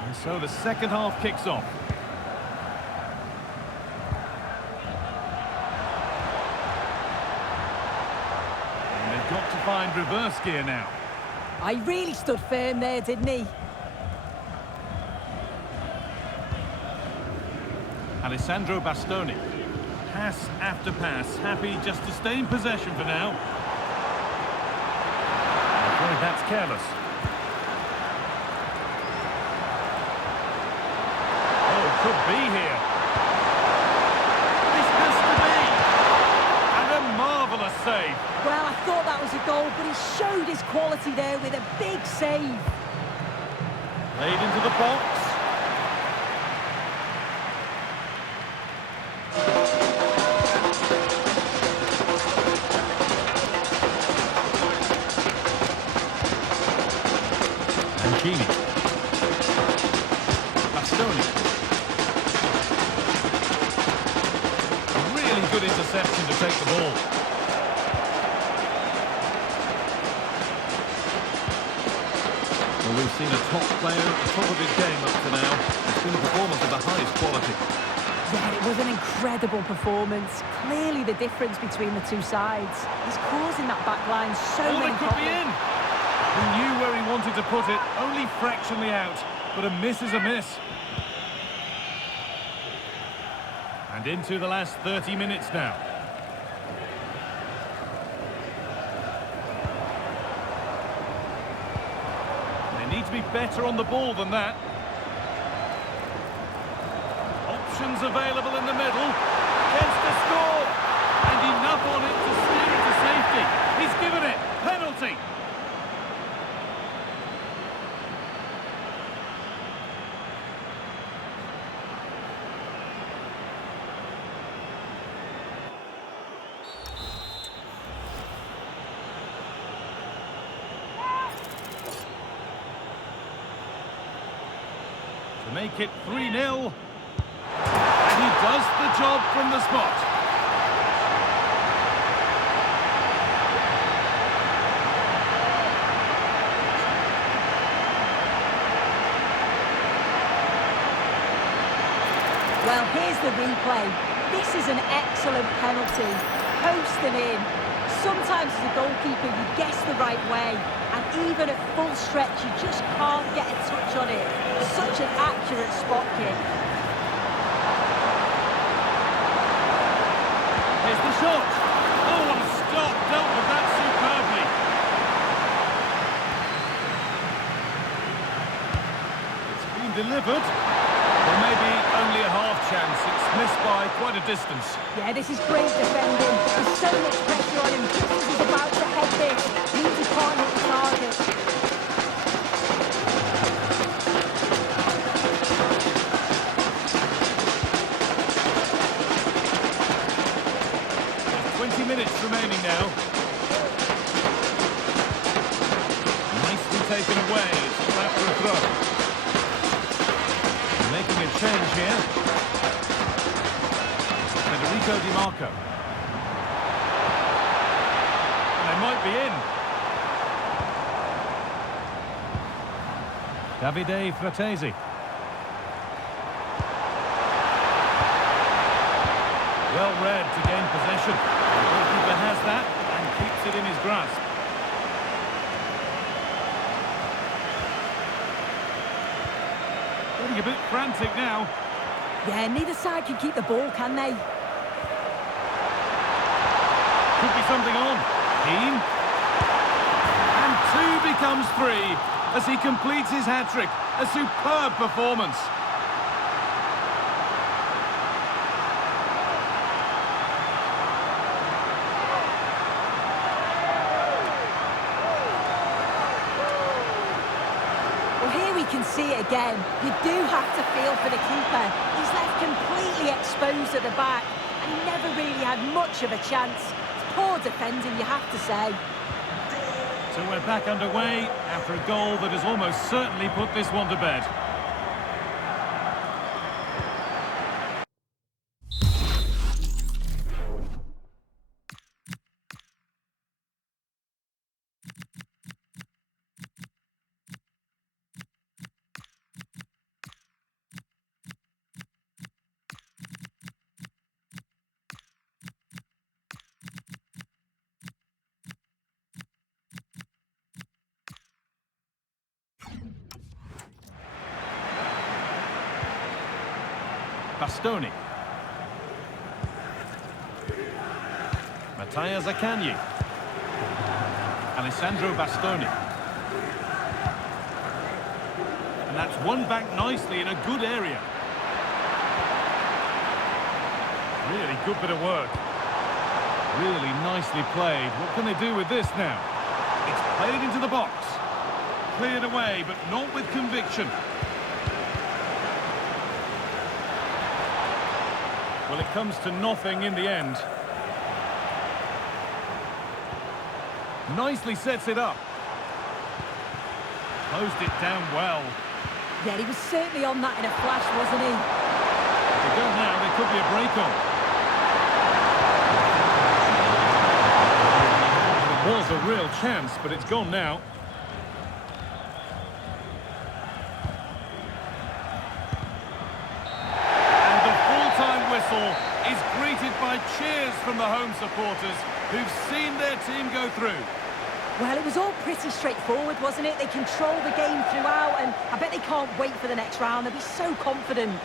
And so the second half kicks off. And they've got to find reverse gear now. I really stood firm there, didn't he? Alessandro Bastoni. Pass after pass, happy just to stay in possession for now. I'm afraid that's careless. Oh, could be here. This has to be. And a marvellous save. Well, I thought that was a goal, but he showed his quality there with a big save. Played into the box. Mancini. Bastoni. A really good interception to take the ball. Well, we've seen a top player at the top of his game up to now. It's been a performance of the highest quality. Yeah, it was an incredible performance. Clearly the difference between the two sides. He's causing that back line so Oh, many they could be problems. in. He knew where he wanted to to put it, only fractionally out, but a miss is a miss. And into the last 30 minutes now. They need to be better on the ball than that. Options available in the middle. Chance to score. And enough on it to steer it to safety. He's given it. Penalty. To make it 3-0. And he does the job from the spot. Well, here's the replay. This is an excellent penalty. Post and in. Sometimes as a goalkeeper you guess the right way, and even at full stretch you just can't get a touch on it. Such an accurate spot kick. Here's the shot. Oh, what a stop. Dealt with that superbly. It's been delivered. Or maybe only a half chance. It's missed by quite a distance. Yeah, this is great defending. There's so much pressure on him just as he's about to head this. Needs to can't hit the target. There's 20 minutes remaining now. Nicely taken away. It's back for a throw. Making a change here. Federico Di Marco. And they might be in. Davide Fratesi. Well read to gain possession. The goalkeeper has that and keeps it in his grasp. Getting a bit frantic now. Yeah, neither side can keep the ball, can they? Could be something on. Keane. And 2 becomes 3 as he completes his hat-trick. A superb performance. Can see it again. You do have to feel for the keeper. He's left completely exposed at the back and he never really had much of a chance. It's poor defending, you have to say. So we're back underway after a goal that has almost certainly put this one to bed. Bastoni. Mattia Zaccagni. Alessandro Bastoni. And that's won back nicely in a good area. Really good bit of work. Really nicely played. What can they do with this now? It's played into the box. Cleared away, but not with conviction. Well, it comes to nothing in the end. Nicely sets it up. Closed it down well. Yeah, he was certainly on that in a flash, wasn't he? If they go now, there could be a break on. It was a real chance, but it's gone now. Is greeted by cheers from the home supporters who've seen their team go through. Well, it was all pretty straightforward, wasn't it? They controlled the game throughout, and I bet they can't wait for the next round. They'll be so confident.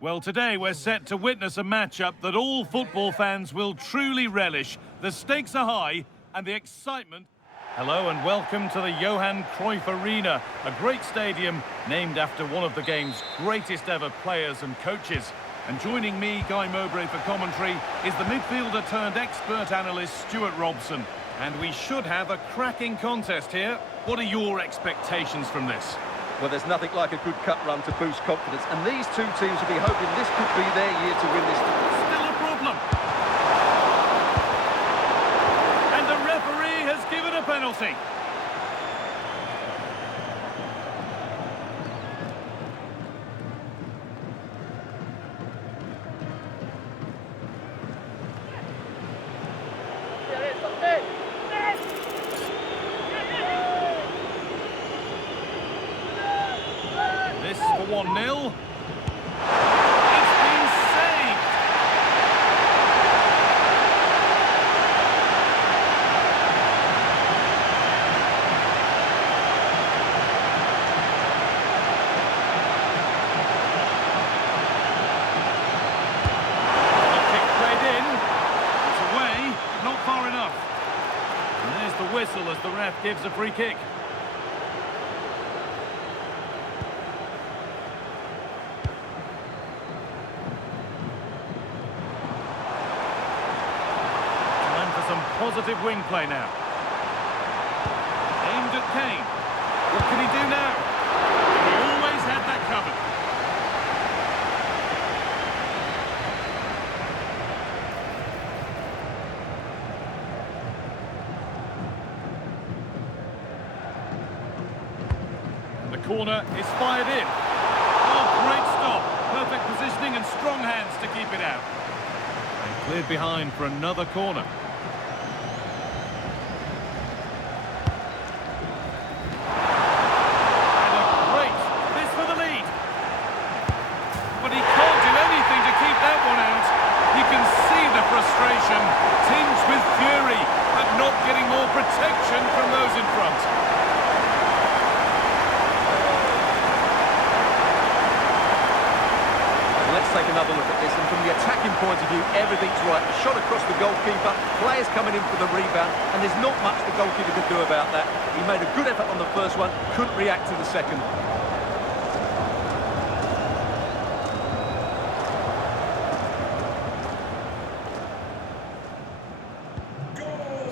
Well, today we're set to witness a matchup that all football fans will truly relish. The stakes are high and the excitement... Hello and welcome to the Johan Cruyff Arena, a great stadium named after one of the game's greatest ever players and coaches. And joining me, Guy Mowbray, for commentary is the midfielder turned expert analyst Stuart Robson. And we should have a cracking contest here. What are your expectations from this? Well, there's nothing like a good cup run to boost confidence, and these two teams will be hoping this could be their year to win this. Still a problem. And the referee has given a penalty. This for 1-0. It's been saved. The kick played in. It's away, not far enough. And there's the whistle as the ref gives a free kick. positive wing play now. Aimed at Kane. What can he do now? He always had that covered. The corner is fired in. Oh, great stop. Perfect positioning and strong hands to keep it out. And cleared behind for another corner. And a great miss for the lead. But he can't do anything to keep that one out. You can see the frustration, tinged with fury, but not getting more protection from those in front. Let's take another look at this, and from the attacking point of view, everything's right. The shot across the goalkeeper, players coming in for the rebound, and there's not much the goalkeeper could do about that. He made a good effort on the first one, couldn't react to the second.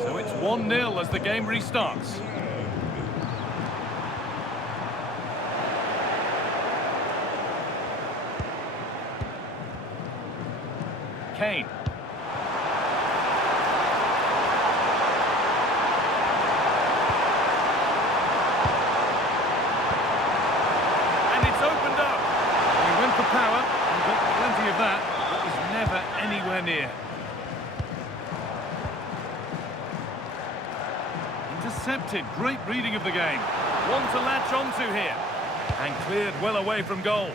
So it's 1-0 as the game restarts. Kane. And it's opened up. He went for power and got plenty of that, but was never anywhere near. Intercepted. Great reading of the game. One to latch onto here. And cleared well away from goal.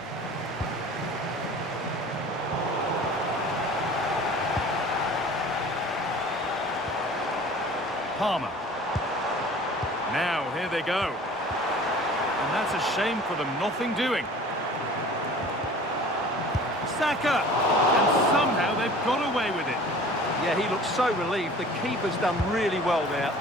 Palmer. Now, here they go. And that's a shame for them, nothing doing. Saka! And somehow they've got away with it. Yeah, he looks so relieved. The keeper's done really well there.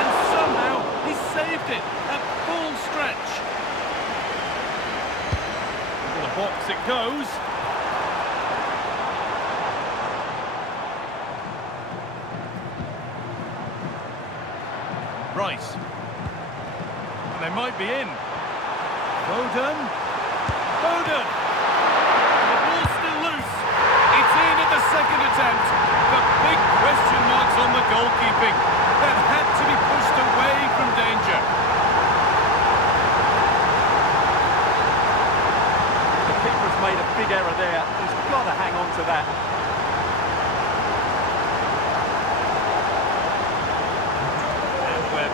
And somehow he saved it at full stretch. Into the box it goes. Rice. And they might be in. Foden. Foden! The ball's still loose. It's in at the second attempt. But big question marks on the goalkeeping. That had to be pushed away from danger. The keeper's made a big error there. He's got to hang on to that.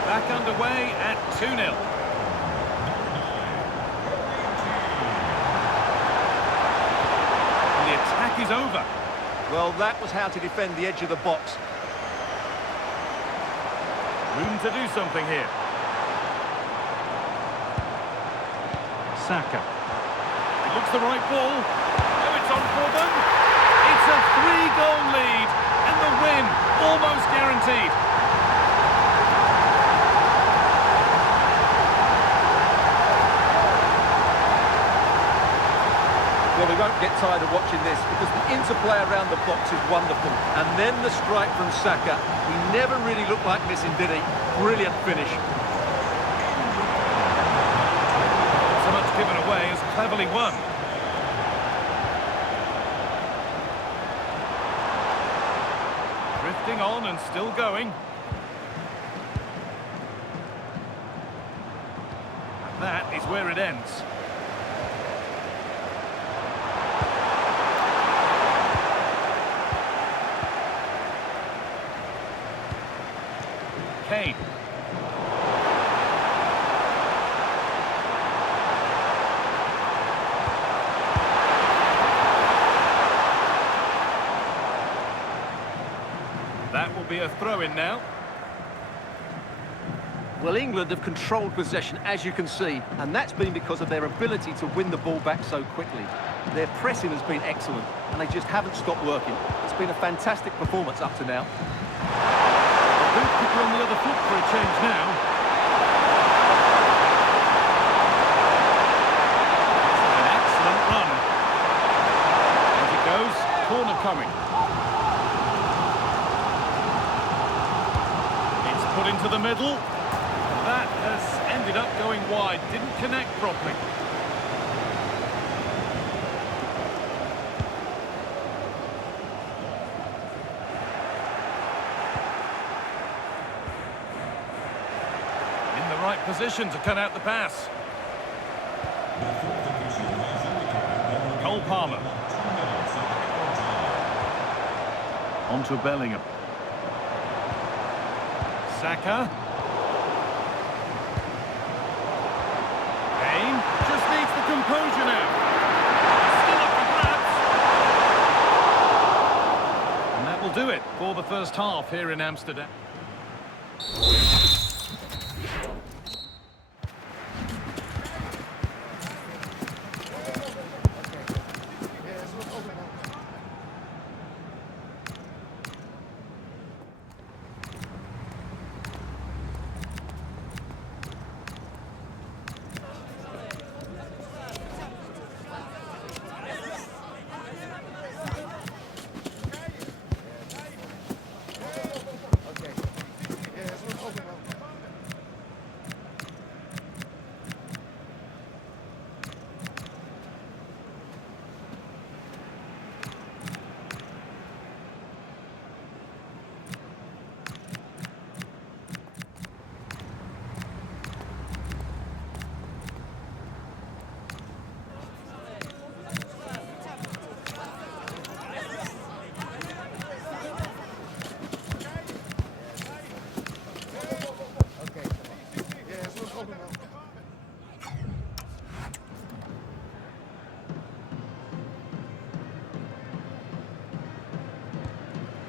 Back underway at 2-0. And the attack is over. Well, that was how to defend the edge of the box. Room to do something here. Saka. It looks the right ball. Oh, it's on for them. It's a 3-goal lead. And the win almost guaranteed. Well, we won't get tired of watching this because the interplay around the box is wonderful. And then the strike from Saka. He never really looked like missing, did he? Brilliant finish. Not so much given away as cleverly won. Drifting on and still going. And that is where it ends. Kane. That will be a throw-in now. Well, England have controlled possession, as you can see, and that's been because of their ability to win the ball back so quickly. Their pressing has been excellent, and they just haven't stopped working. It's been a fantastic performance up to now. Goalkeeper on the other foot for a change now. It's an excellent run. As it goes, corner coming. wide, didn't connect properly. In the right position to cut out the pass. Cole Palmer. On to Bellingham. Saka. Kane just needs the composure now. Still up for grabs. And that will do it for the first half here in Amsterdam.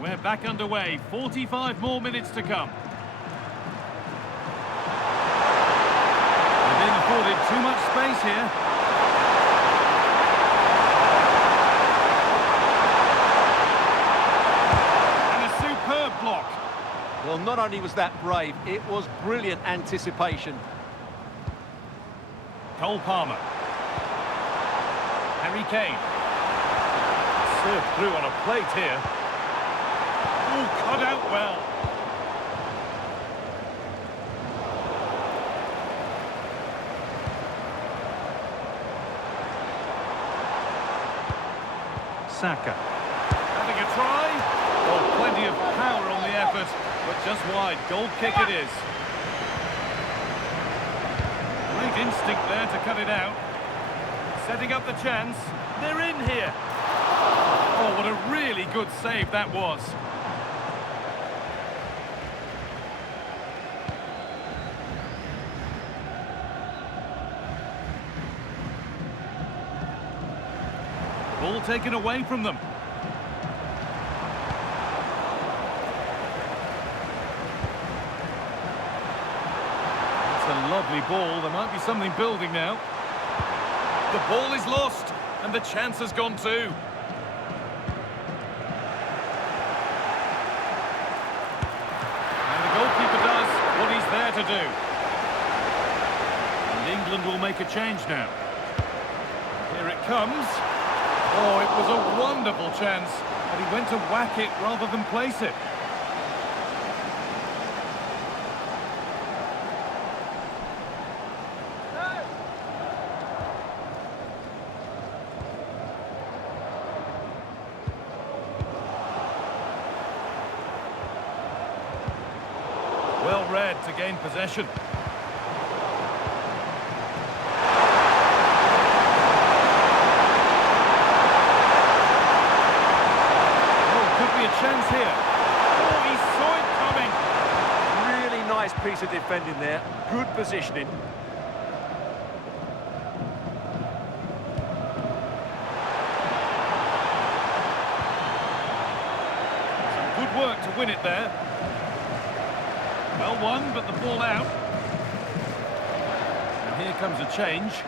We're back underway, 45 more minutes to come. They're being afforded too much space here. And a superb block. Well, not only was that brave, it was brilliant anticipation. Cole Palmer. Harry Kane. Served through on a plate here. Oh, cut out well. Saka. Having a try. Oh, plenty of power on the effort, but just wide. Goal kick it is. Great instinct there to cut it out. Setting up the chance. They're in here. Oh, what a really good save that was. Ball taken away from them. It's a lovely ball. There might be something building now. The ball is lost, and the chance has gone too. And the goalkeeper does what he's there to do. And England will make a change now. Here it comes. Oh, it was a wonderful chance, but he went to whack it rather than place it. Well read to gain possession. Chance here. Oh, he saw it coming. Really nice piece of defending there. Good positioning. Some good work to win it there. Well won, but the ball out. And here comes a change.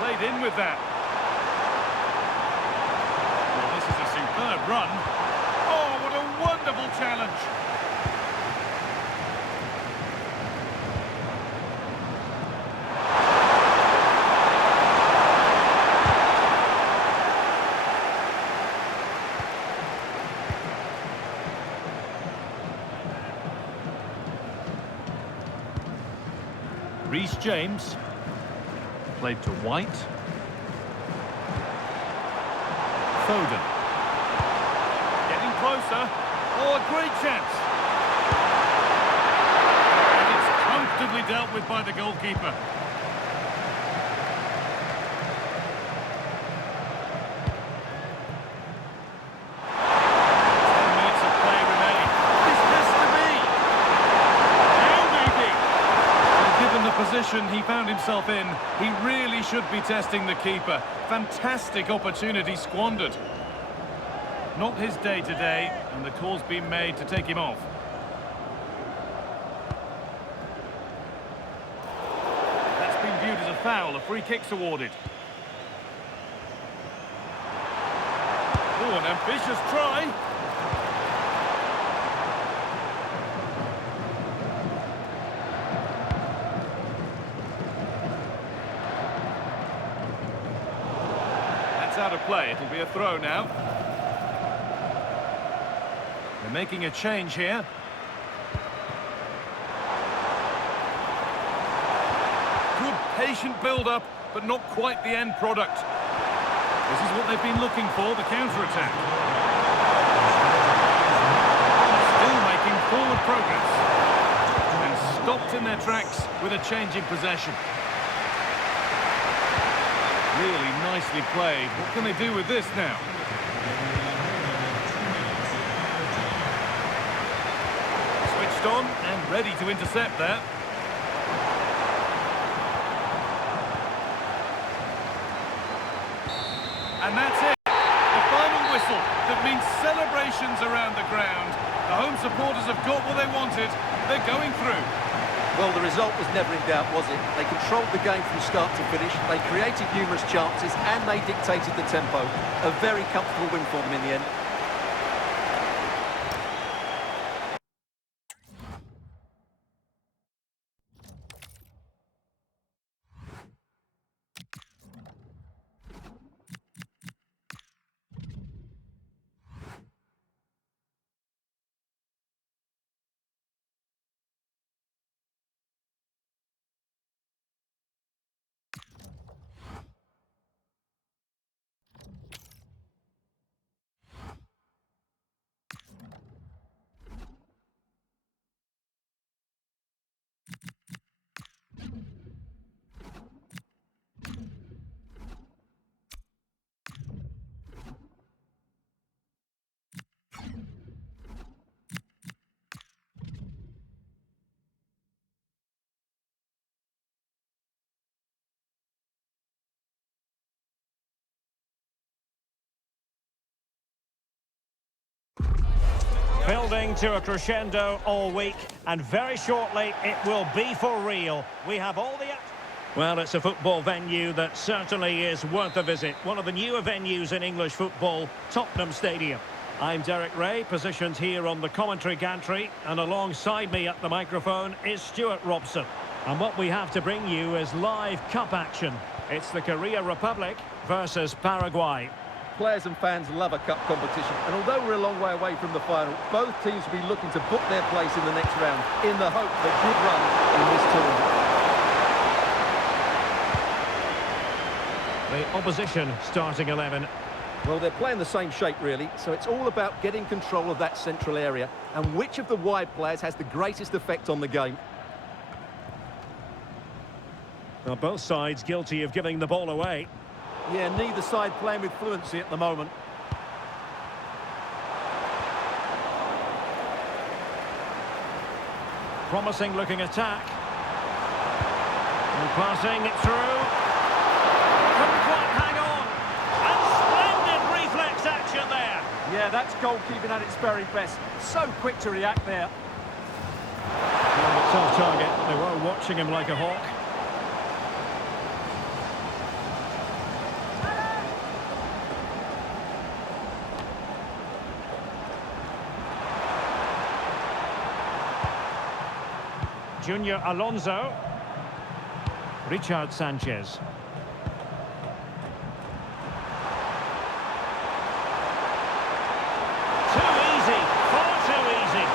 Played in with that. Well, this is a superb run. Oh, what a wonderful challenge. Reece James. Played to White. Foden. Getting closer. Oh, a great chance. And it's comfortably dealt with by the goalkeeper. 10 minutes of play remaining. This has to be. Now maybe. And given the position he found himself in, he really should be testing the keeper. Fantastic opportunity squandered. Not his day today, and the call's been made to take him off. That's been viewed as a foul. A free kick's awarded. Oh, an ambitious try. That's out of play. It'll be a throw now. They're making a change here. Good patient build-up, but not quite the end product. This is what they've been looking for, the counter-attack. Still making forward progress. And stopped in their tracks with a change in possession. Really nicely played. What can they do with this now? Switched on and ready to intercept there. And that's it. The final whistle that means celebrations around the ground. The home supporters have got what they wanted. They're going through. Well, the result was never in doubt, was it? They controlled the game from start to finish. They created numerous chances and they dictated the tempo. A very comfortable win for them in the end. Building to a crescendo all week, and very shortly it will be for real. We have all the... Well, it's a football venue that certainly is worth a visit. One of the newer venues in English football, Tottenham Stadium. I'm Derek Ray, positioned here on the commentary gantry, and alongside me at the microphone is Stuart Robson. And what we have to bring you is live cup action. It's the Korea Republic versus Paraguay. Players and fans love a cup competition, and although we're a long way away from the final, both teams will be looking to book their place in the next round in the hope of a good run in this tournament. The opposition starting 11. Well, they're playing the same shape, really, so it's all about getting control of that central area and which of the wide players has the greatest effect on the game. Well, both sides guilty of giving the ball away. Yeah, neither side playing with fluency at the moment. Promising looking attack. And passing it through. Couldn't quite hang on. And splendid reflex action there. Yeah, that's goalkeeping at its very best. So quick to react there. Well, a tough target. They were watching him like a hawk. Junior Alonso. Richard Sanchez. Too easy, far too easy.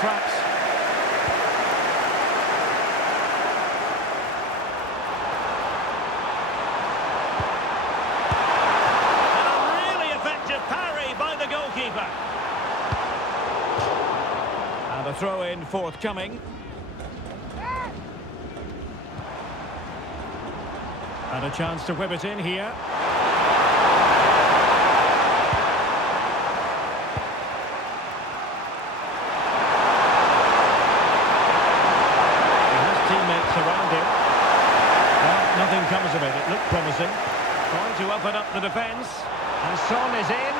tracks. And a really effective parry by the goalkeeper. And a throw-in forthcoming. And a chance to whip it in here. Around him. Well, nothing comes of it. It looked promising. Trying to open up the defence. And Son is in.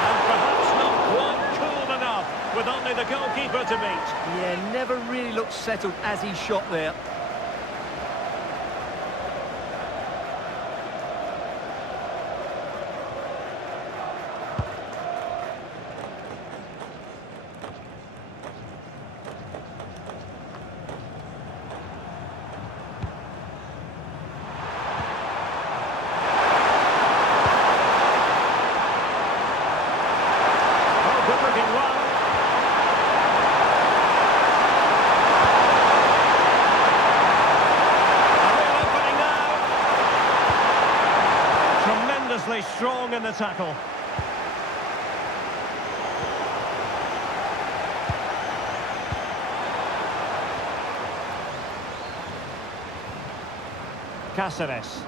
And perhaps not quite cool enough with only the goalkeeper to beat. Yeah, never really looked settled as he shot there. Strong in the tackle. Cáceres.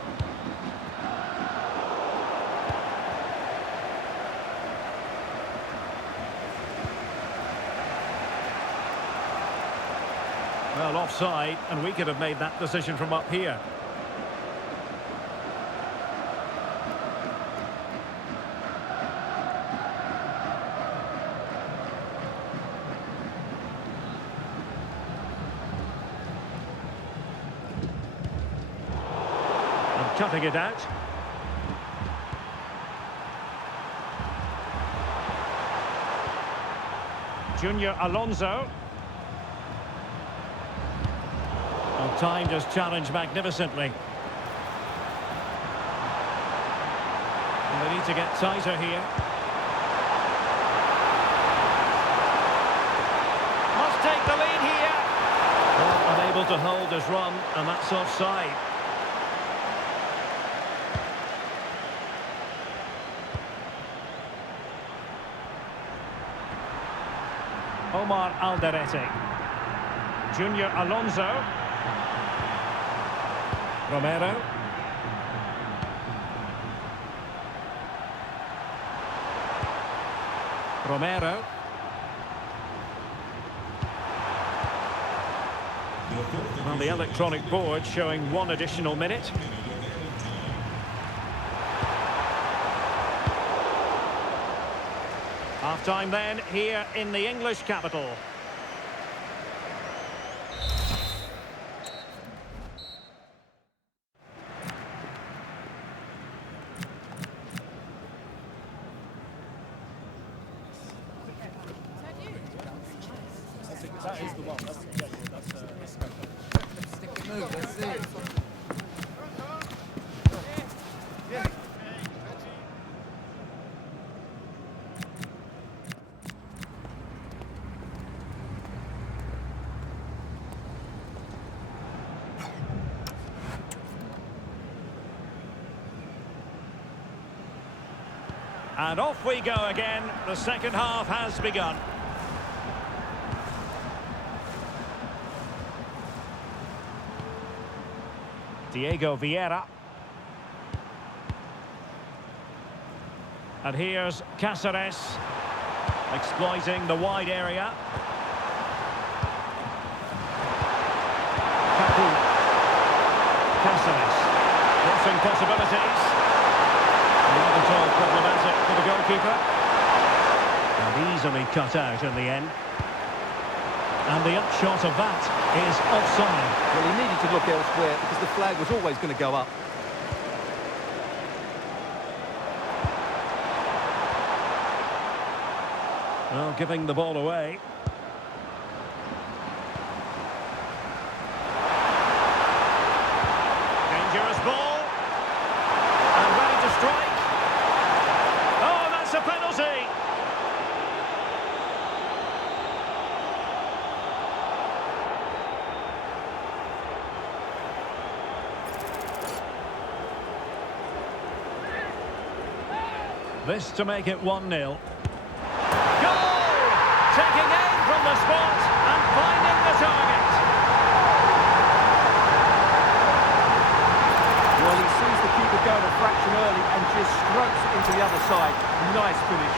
Well, offside, and we could have made that decision from up here. Cutting it out. Junior Alonso. Well, timed his challenge magnificently. And they need to get tighter here. Must take the lead here. Well, unable to hold his run, and that's offside. Omar Alderete. Junior Alonso. Romero. Romero. Well, the electronic board showing one additional minute. Half-time then, here in the English capital. That is the one. That's stick the move. Let's see. And off we go again. The second half has begun. Diego Vieira. And here's Cáceres, exploiting the wide area. Capu. Cáceres, crossing possibilities. Not at all problematic for the goalkeeper. And easily cut out in the end. And the upshot of that is offside. Well, he needed to look elsewhere because the flag was always going to go up. Well, giving the ball away. Dangerous ball. And ready to strike. Oh, that's a penalty. This to make it 1-0. Goal! Taking aim from the spot and finding the target. Well, he sees the keeper going a fraction early and just strokes it into the other side. Nice finish.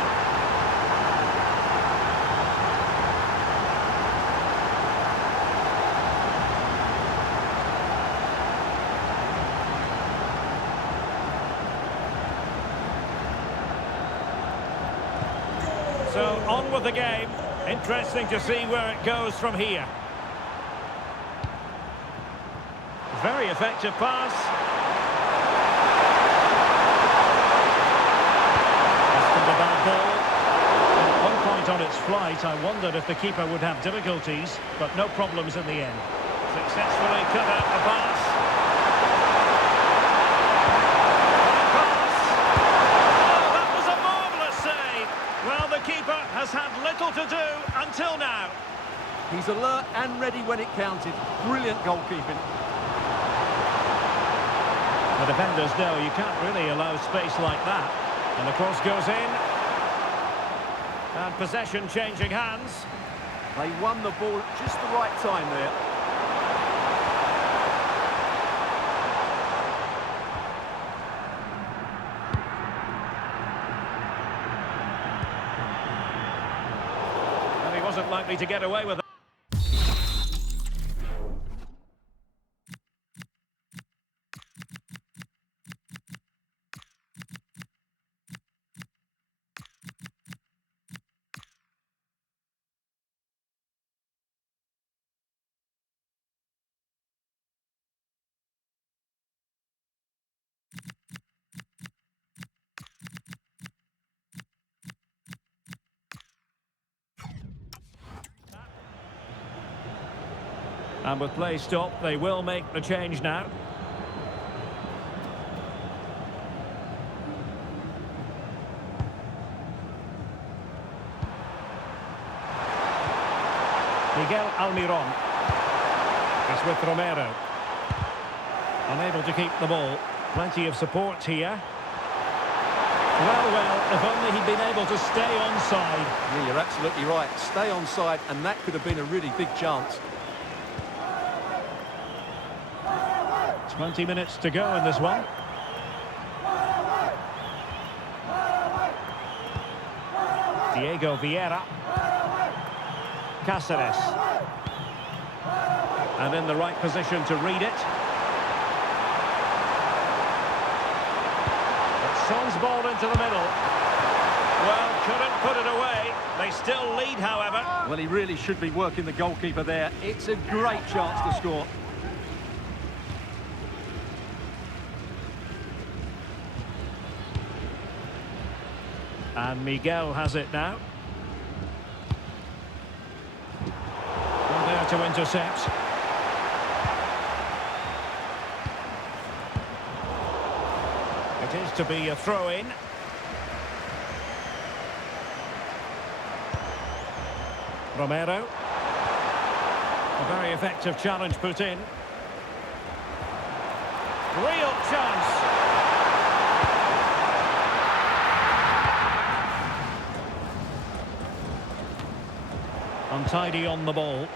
So on with the game. Interesting to see where it goes from here. Very effective pass. Just a bad ball. At one point on its flight, I wondered if the keeper would have difficulties, but no problems in the end. Successfully cut out the pass. Well, the keeper has had little to do until now. He's alert and ready when it counted. Brilliant goalkeeping. The defenders know you can't really allow space like that. And the cross goes in. And possession changing hands. They won the ball at just the right time there. Wasn't likely to get away with it. And with play stopped, they will make the change now. Miguel Almiron. It's with Romero. Unable to keep the ball. Plenty of support here. Well, if only he'd been able to stay onside. Yeah, you're absolutely right. Stay onside, and that could have been a really big chance. 20 minutes to go in this one. Diego Vieira. Cáceres. And in the right position to read it. Son's ball into the middle. Well, couldn't put it away. They still lead, however. Well, he really should be working the goalkeeper there. It's a great chance to score. And Miguel has it now. And there to intercept. It is to be a throw-in. Romero. A very effective challenge put in. Real chance. Untidy on the ball.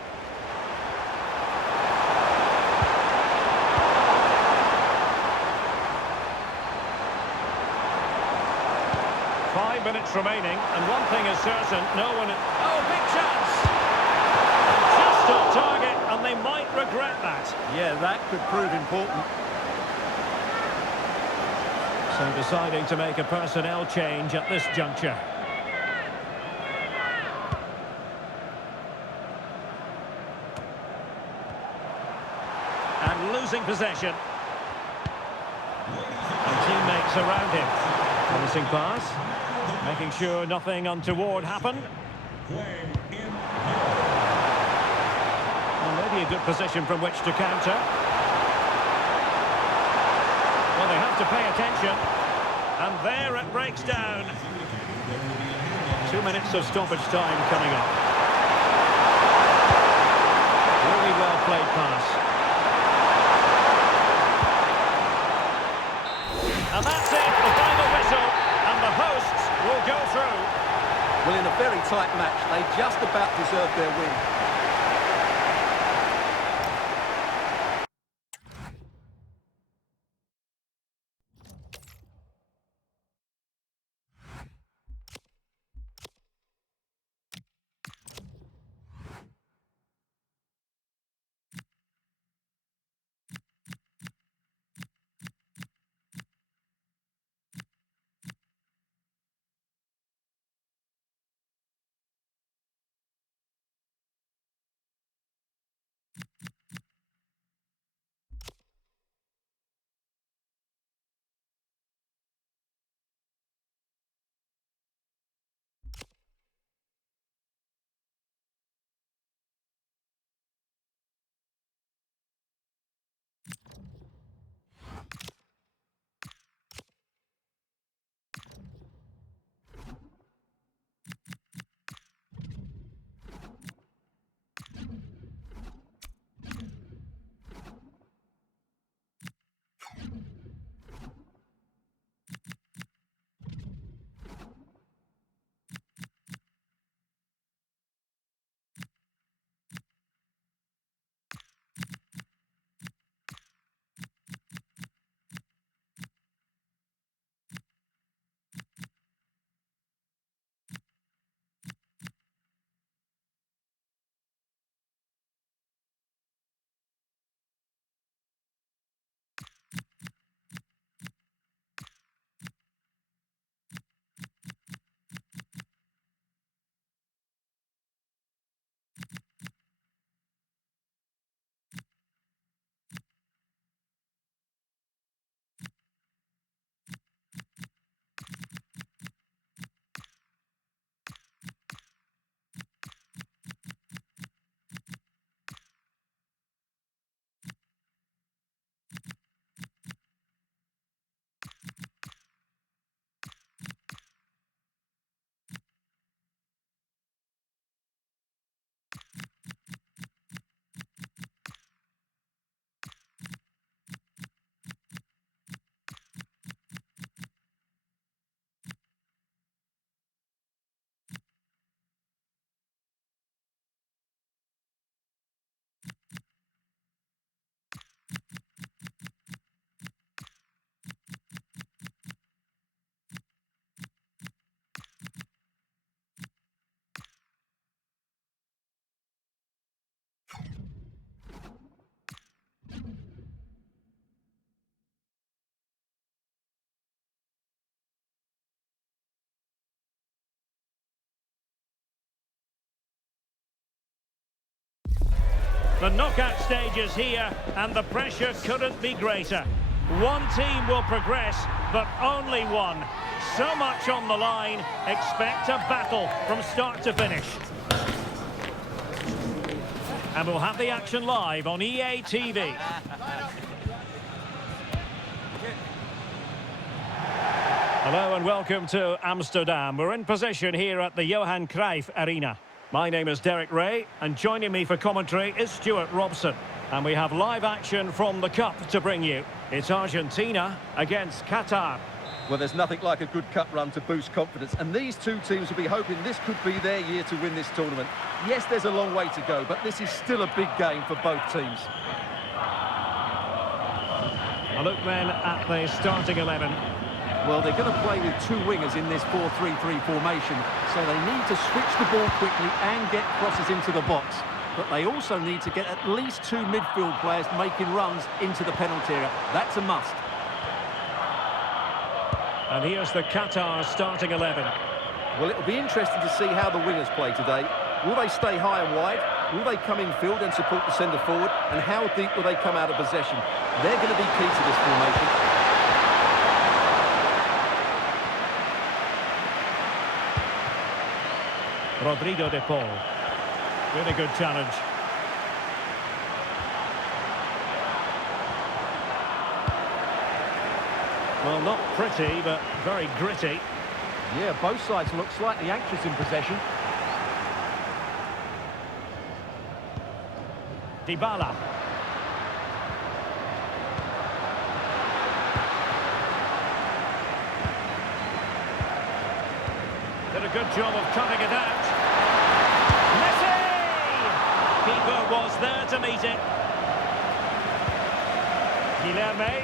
Five minutes remaining, and one thing is certain, no one... Oh, big chance! Just on target, and they might regret that. Yeah, that could prove important. So deciding to make a personnel change at this juncture. And losing possession. And teammates around him. Promising pass. Making sure nothing untoward happened. Well, maybe a good position from which to counter. Well, they have to pay attention. And there it breaks down. 2 minutes of stoppage time coming up. Really well played pass. And that's it, the final whistle, and the hosts tight match. They just about deserved their win. The knockout stage is here, and the pressure couldn't be greater. One team will progress, but only one. So much on the line. Expect a battle from start to finish. And we'll have the action live on EA TV. Hello and welcome to Amsterdam. We're in position here at the Johan Cruyff Arena. My name is Derek Ray, and joining me for commentary is Stuart Robson. And we have live action from the Cup to bring you. It's Argentina against Qatar. Well, there's nothing like a good cup run to boost confidence, and these two teams will be hoping this could be their year to win this tournament. Yes, there's a long way to go, but this is still a big game for both teams. A look then at the starting 11. Well, they're going to play with two wingers in this 4-3-3 formation, so they need to switch the ball quickly and get crosses into the box. But they also need to get at least two midfield players making runs into the penalty area. That's a must. And here's the Qatar starting 11. Well, it'll be interesting to see how the wingers play today. Will they stay high and wide? Will they come in field and support the centre forward? And how deep will they come out of possession? They're going to be key to this formation. Rodrigo de Paul. Really good challenge. Well, not pretty, but very gritty. Yeah, both sides look slightly anxious in possession. Dybala. Did a good job of cutting it out. Keeper was there to meet it. Guilherme.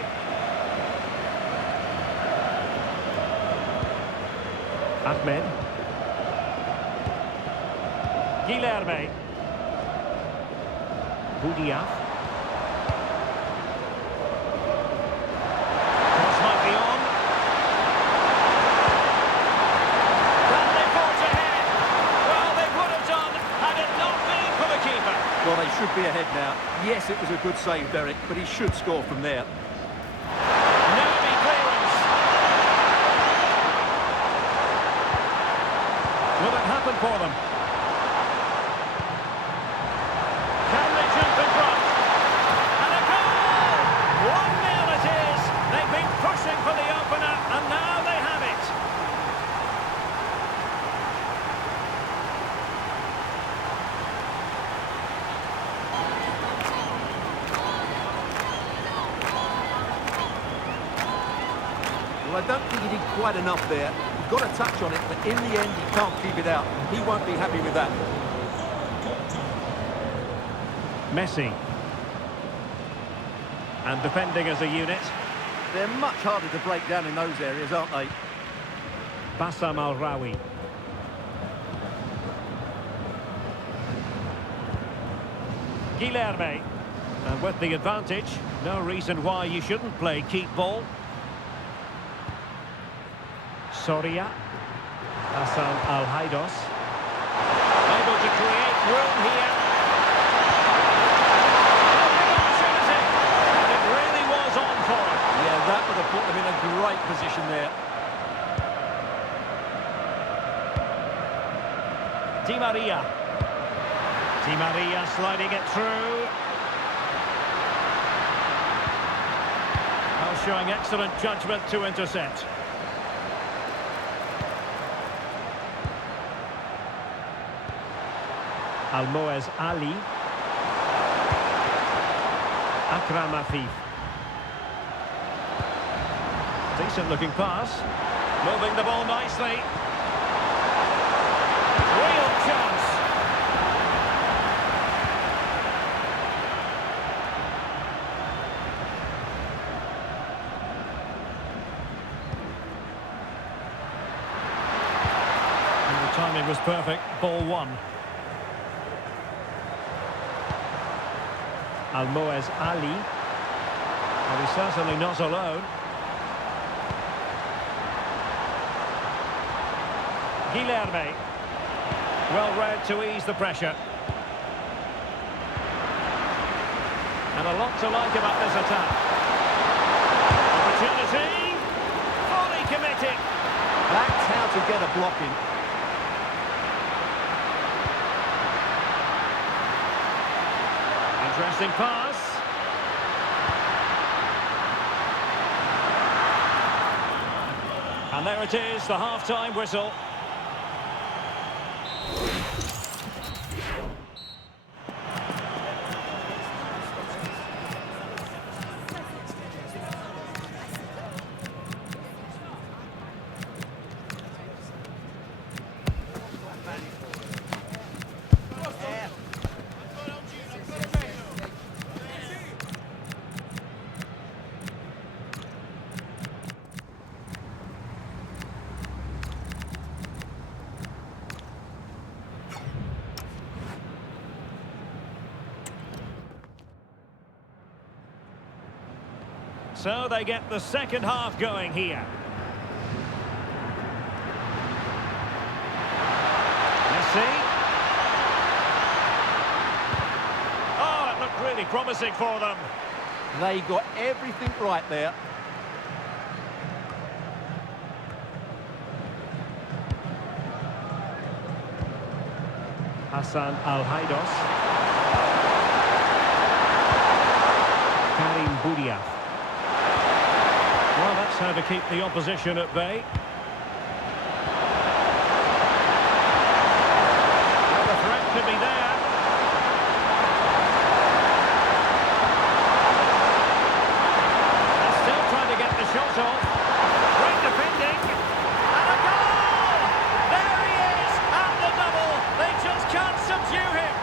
Ahmed. Guilherme. Budiaf. Cross might be on. Can they forge ahead? Well, they would have done had it not been for the keeper. Well, they should be ahead now. Yes, it was a good save, Derek, but he should score from there. Nervy clearance. Will it happen for them? Can they jump in front? And a goal! 1-0 it is. They've been pushing for the opener, and now they have it. Well, I don't think he did quite enough there. He got a touch on it, but in the end, he can't keep it out. He won't be happy with that. Messi. And defending as a unit. They're much harder to break down in those areas, aren't they? Bassam Al-Rawi. Guilherme. And with the advantage, no reason why you shouldn't play keep ball. Soria. Hassan Al-Haidos. Able to create room here. And it really was on for him. Yeah, that would have put them in a great position there. Di Maria. Di Maria sliding it through. Well, showing excellent judgment to intercept. Almoez Ali. Akram Afif. Decent looking pass. Moving the ball nicely. Real chance. And the timing was perfect. Ball one. Almoez Ali. Well, he's certainly not alone. Guilherme. Well read to ease the pressure. And a lot to like about this attack. Opportunity. Fully committed. That's how to get a block in. Interesting pass. And there it is, the half-time whistle. So they get the second half going here. Messi. Oh, it looked really promising for them. They got everything right there. Hassan Al-Haidos. Karim Budiaf. Well, that's how to keep the opposition at bay. Well, the threat could be there. They're still trying to get the shot off. Great defending. And a goal! There he is! And the double! They just can't subdue him.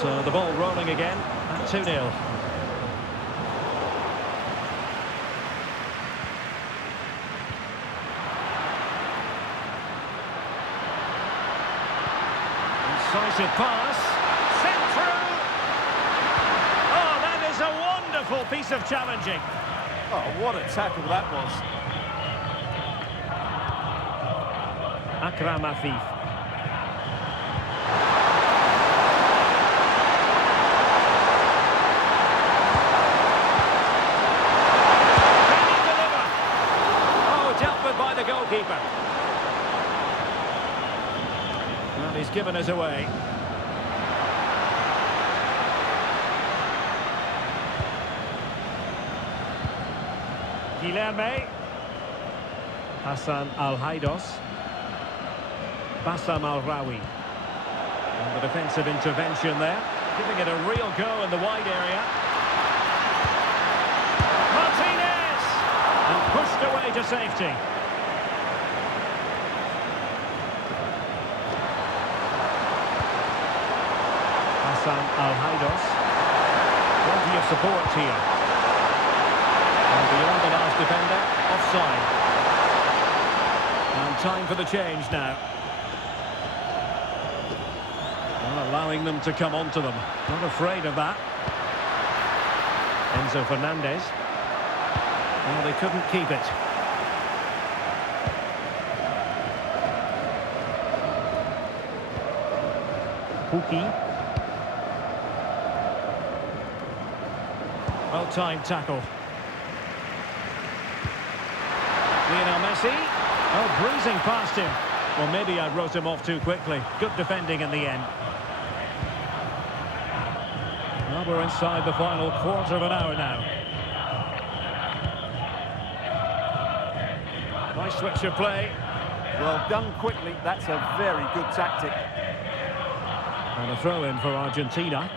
So the ball rolling again at 2-0. Incisive pass. Sent through. Oh, that is a wonderful piece of challenging. Oh, what a tackle that was. Akram Afif. Can he deliver? Oh, dealt with by the goalkeeper. Well, he's given us away. Guilherme. Hassan Al-Haidos. Bassam Al-Rawi. And the defensive intervention there, giving it a real go in the wide area. Martinez! And pushed away to safety. Hassan Al-Haidos. Plenty of support here. And beyond the last defender, offside. And time for the change now. Well, allowing them to come onto them. Not afraid of that. Enzo Fernandez. Well, they couldn't keep it. Pukki. Well-timed tackle. Lionel Messi. Oh, breezing past him. Well, maybe I wrote him off too quickly. Good defending in the end. Well, we're inside the final quarter of an hour now. Nice switch of play. Well done quickly. That's a very good tactic. And a throw-in for Argentina.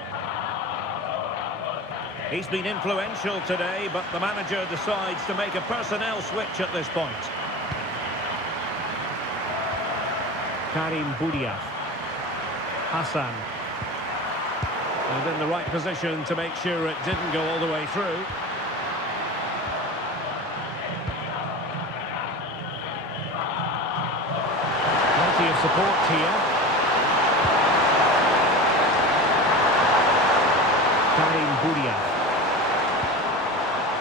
He's been influential today, but the manager decides to make a personnel switch at this point. Karim Boudiaf. Hassan. And in the right position to make sure it didn't go all the way through. Plenty of support here. Karim Boudiaf.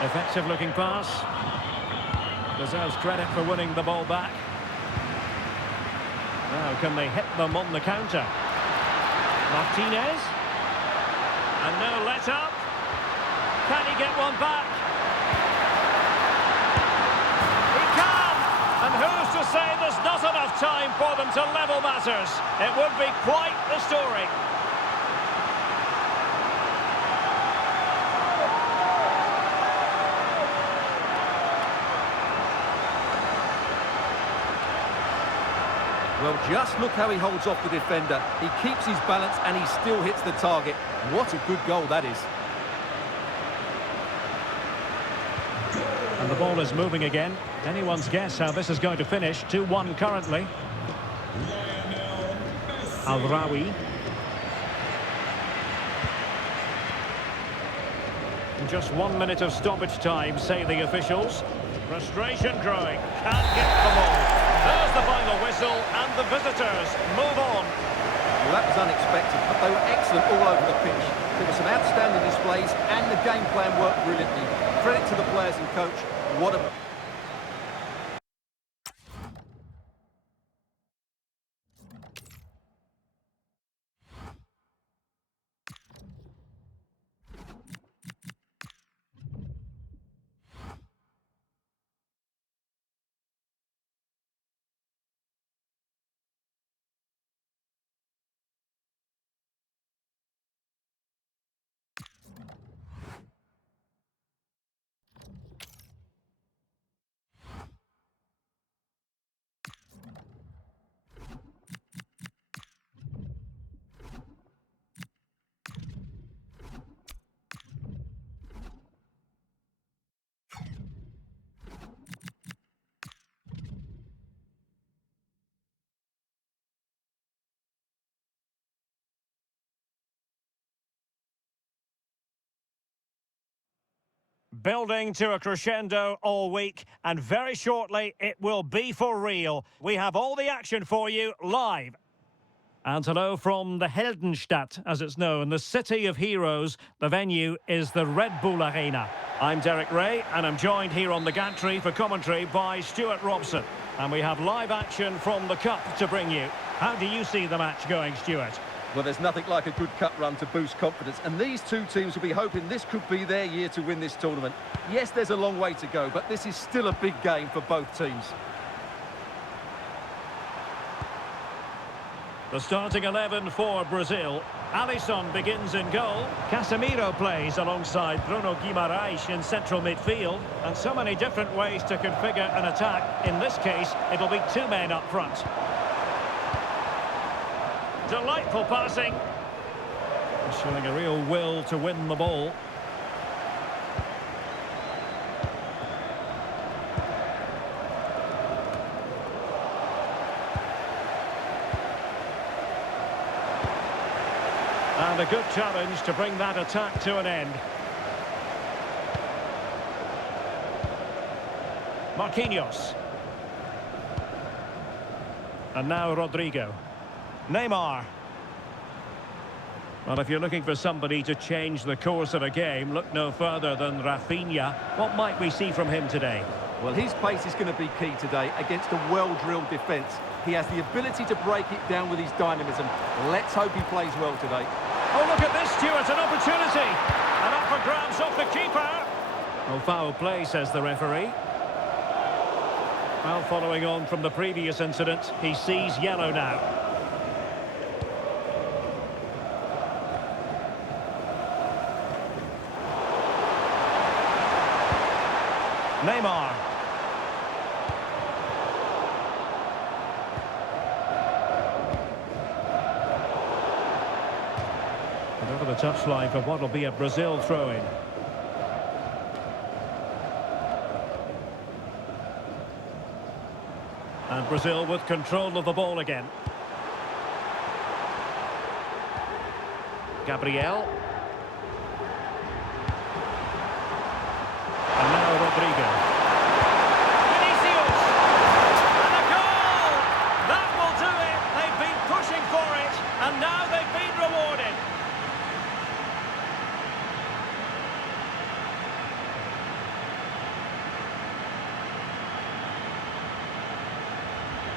Effective looking pass. Deserves credit for winning the ball back. Now can they hit them on the counter? Martinez. And no let up. Can he get one back? He can! And who's to say there's not enough time for them to level matters? It would be quite the story. Well, just look how he holds off the defender. He keeps his balance and he still hits the target. What a good goal that is. And the ball is moving again. Anyone's guess how this is going to finish. 2-1 currently. Al-Rawi. Just 1 minute of stoppage time, say the officials. Frustration growing. Can't get the ball. There's the final whistle, and the visitors move on. Well, that was unexpected, but they were excellent all over the pitch. There were some outstanding displays, and the game plan worked brilliantly. Credit to the players and coach. What a... Building to a crescendo all week, and very shortly it will be for real. We have all the action for you live. And hello from the Heldenstadt, as it's known, the city of heroes. The venue is the Red Bull Arena. I'm Derek Ray, and I'm joined here on the gantry for commentary by Stuart Robson. And we have live action from the Cup to bring you. How do you see the match going, Stuart? Well, there's nothing like a good cup run to boost confidence, and these two teams will be hoping this could be their year to win this tournament. Yes, there's a long way to go, but this is still a big game for both teams. The starting 11 for Brazil. Alisson begins in goal. Casemiro plays alongside Bruno Guimaraes in central midfield. And so many different ways to configure an attack. In this case, it'll be two men up front. Delightful passing. Showing a real will to win the ball. And a good challenge to bring that attack to an end. Marquinhos. And now Rodrigo. Neymar. Well, if you're looking for somebody to change the course of a game, look no further than Rafinha. What might we see from him today? Well, his pace is going to be key today against a well-drilled defence. He has the ability to break it down with his dynamism. Let's hope he plays well today. Oh, look at this, Stuart, an opportunity. And up for grabs off the keeper. Oh, foul play, says the referee. Well, following on from the previous incident, he sees yellow now. Neymar. And over the touchline for what will be a Brazil throw-in. And Brazil with control of the ball again. Gabriel. And now Rodrigo. Vinicius! And a goal! That will do it! They've been pushing for it, and now they've been rewarded.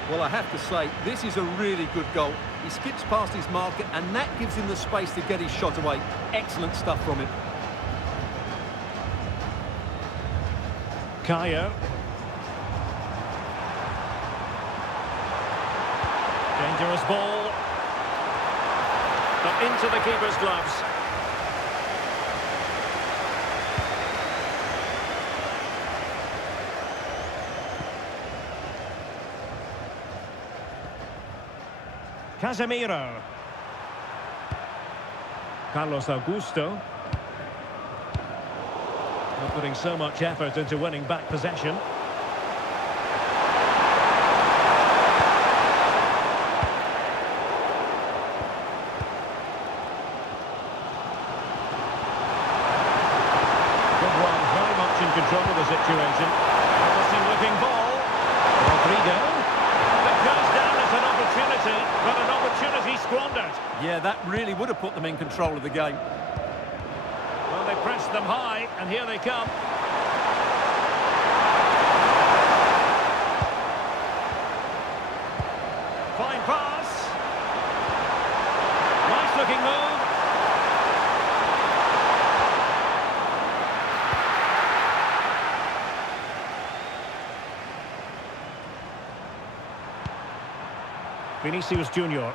Well, I have to say, this is a really good goal. He skips past his marker, and that gives him the space to get his shot away. Excellent stuff from him. Caio. Dangerous ball. But into the keeper's gloves. Casemiro. Carlos Augusto. Not putting so much effort into winning back possession. Good one, very much in control of the situation. Promising looking ball. Rodrigo. It goes down as an opportunity, but an opportunity squandered. Yeah, that really would have put them in control of the game. Well, they pressed them high, and here they come. Fine pass. Nice looking move. Vinicius Junior.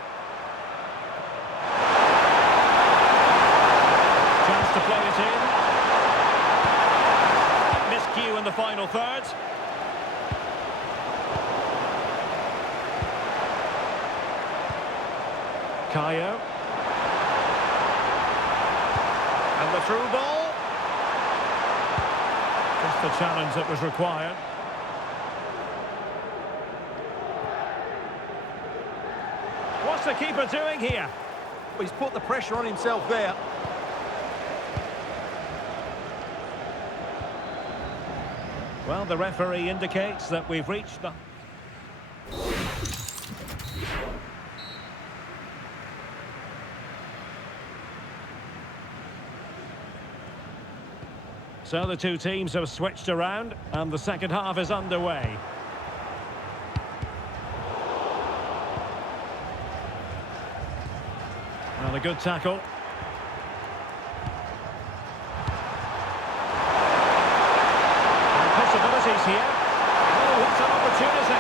Chance to play it in. Miscue in the final third. Caio. And the through ball. Just the challenge that was required. What's the keeper doing here? Well, he's put the pressure on himself there. Well, the referee indicates that we've reached the... So the two teams have switched around and the second half is underway. Well, a good tackle. And possibilities here. Oh, what an opportunity.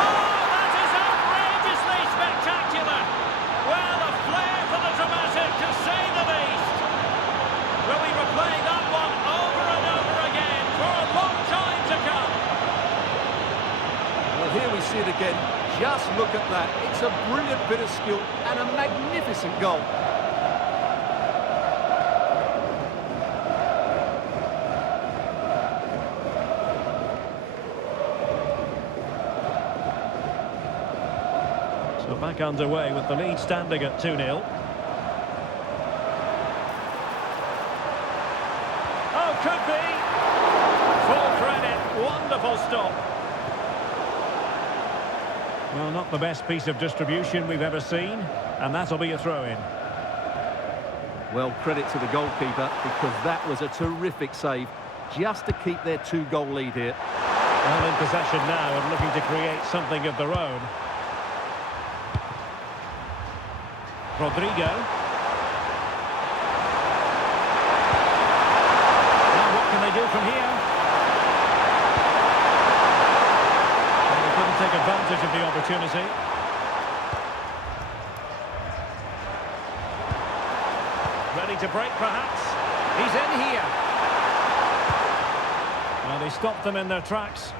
Oh, that is outrageously spectacular. Well, a flair for the dramatic, to say the least. Will we replay that one over and over again for a long time to come? Well, here we see it again. Just look at that. It's a brilliant bit of skill and a magnificent goal. So back underway with the lead standing at 2-0. Oh, could be. Full credit. Wonderful stop. Well, not the best piece of distribution we've ever seen, and that'll be a throw-in. Well, credit to the goalkeeper, because that was a terrific save, just to keep their 2-goal lead here. Well, in possession now and looking to create something of their own. Rodrigo. Now what can they do from here? Take advantage of the opportunity. Ready to break, perhaps? He's in here. Well, they stopped them in their tracks.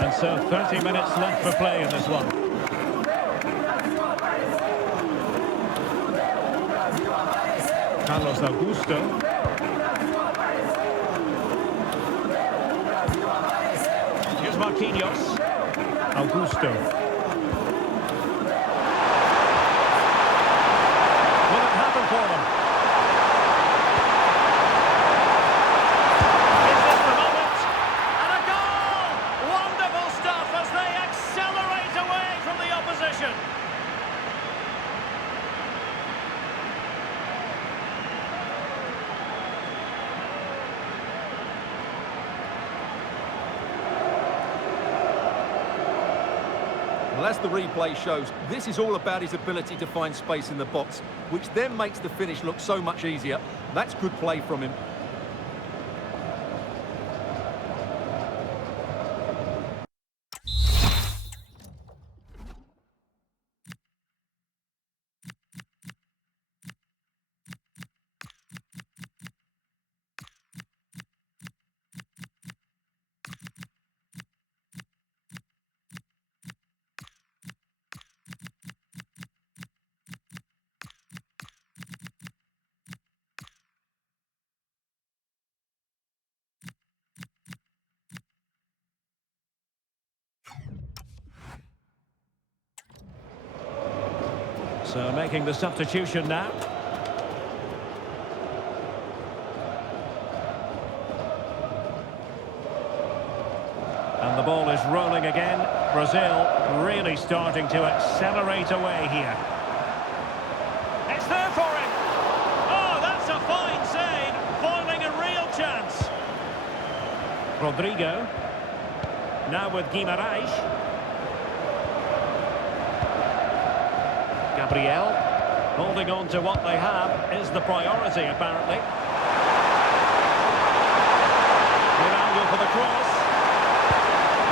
And so 30 minutes left for play in this one. Carlos Augusto. Marquinhos. Augusto. Will it happen for them? Is this the moment? And a goal! Wonderful stuff as they accelerate away from the opposition. Well, as the replay shows, this is all about his ability to find space in the box, which then makes the finish look so much easier. That's good play from him. So making the substitution now. And the ball is rolling again. Brazil really starting to accelerate away here. It's there for him. Oh, that's a fine save. Foiling a real chance. Rodrigo. Now with Guimarães. Gabriel, holding on to what they have is the priority, apparently. Good angle for the cross.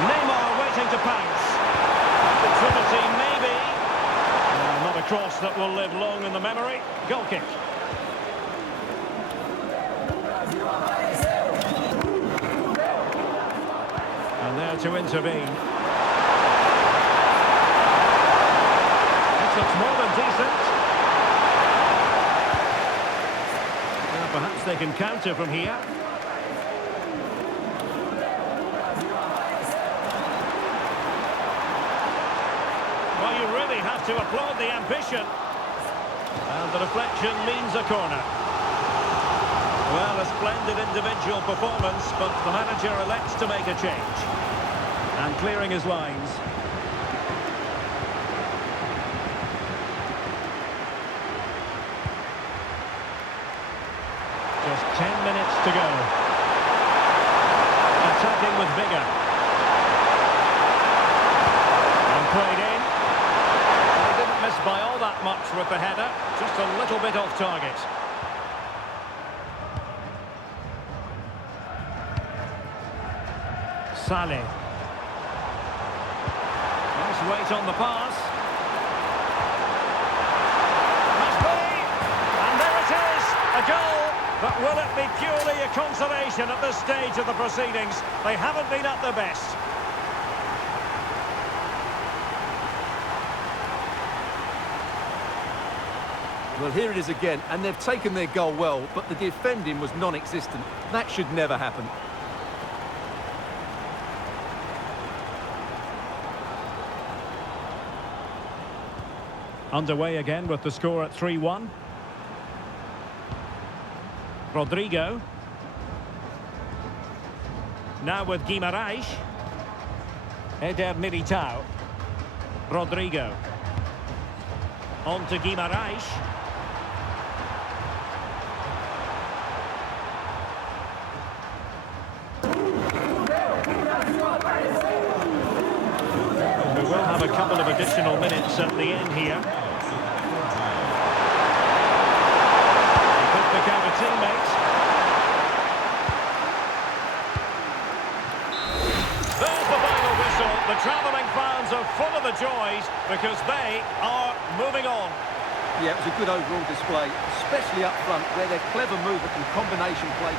Neymar waiting to pounce. Opportunity, maybe. Not a cross that will live long in the memory. Goal kick. And there to intervene. Looks more than decent. Now perhaps they can counter from here. Well, you really have to applaud the ambition. And the deflection means a corner. Well, a splendid individual performance, but the manager elects to make a change. And clearing his lines. Just 10 minutes to go. Attacking with vigour. And played in. They didn't miss by all that much with the header. Just a little bit off target. Saleh. Nice weight on the pass. Must be! And there it is! A goal! But will it be purely a consolation at this stage of the proceedings? They haven't been at their best. Well, here it is again, and they've taken their goal well, but the defending was non-existent. That should never happen. Underway again with the score at 3-1. Rodrigo. Now with Guimarães. Eder Militao. Rodrigo. On to Guimarães. We will have a couple of additional minutes at the end here. Counter teammates. There's the final whistle. The travelling fans are full of the joys because they are moving on. Yeah, it was a good overall display, especially up front where their clever movement and combination play.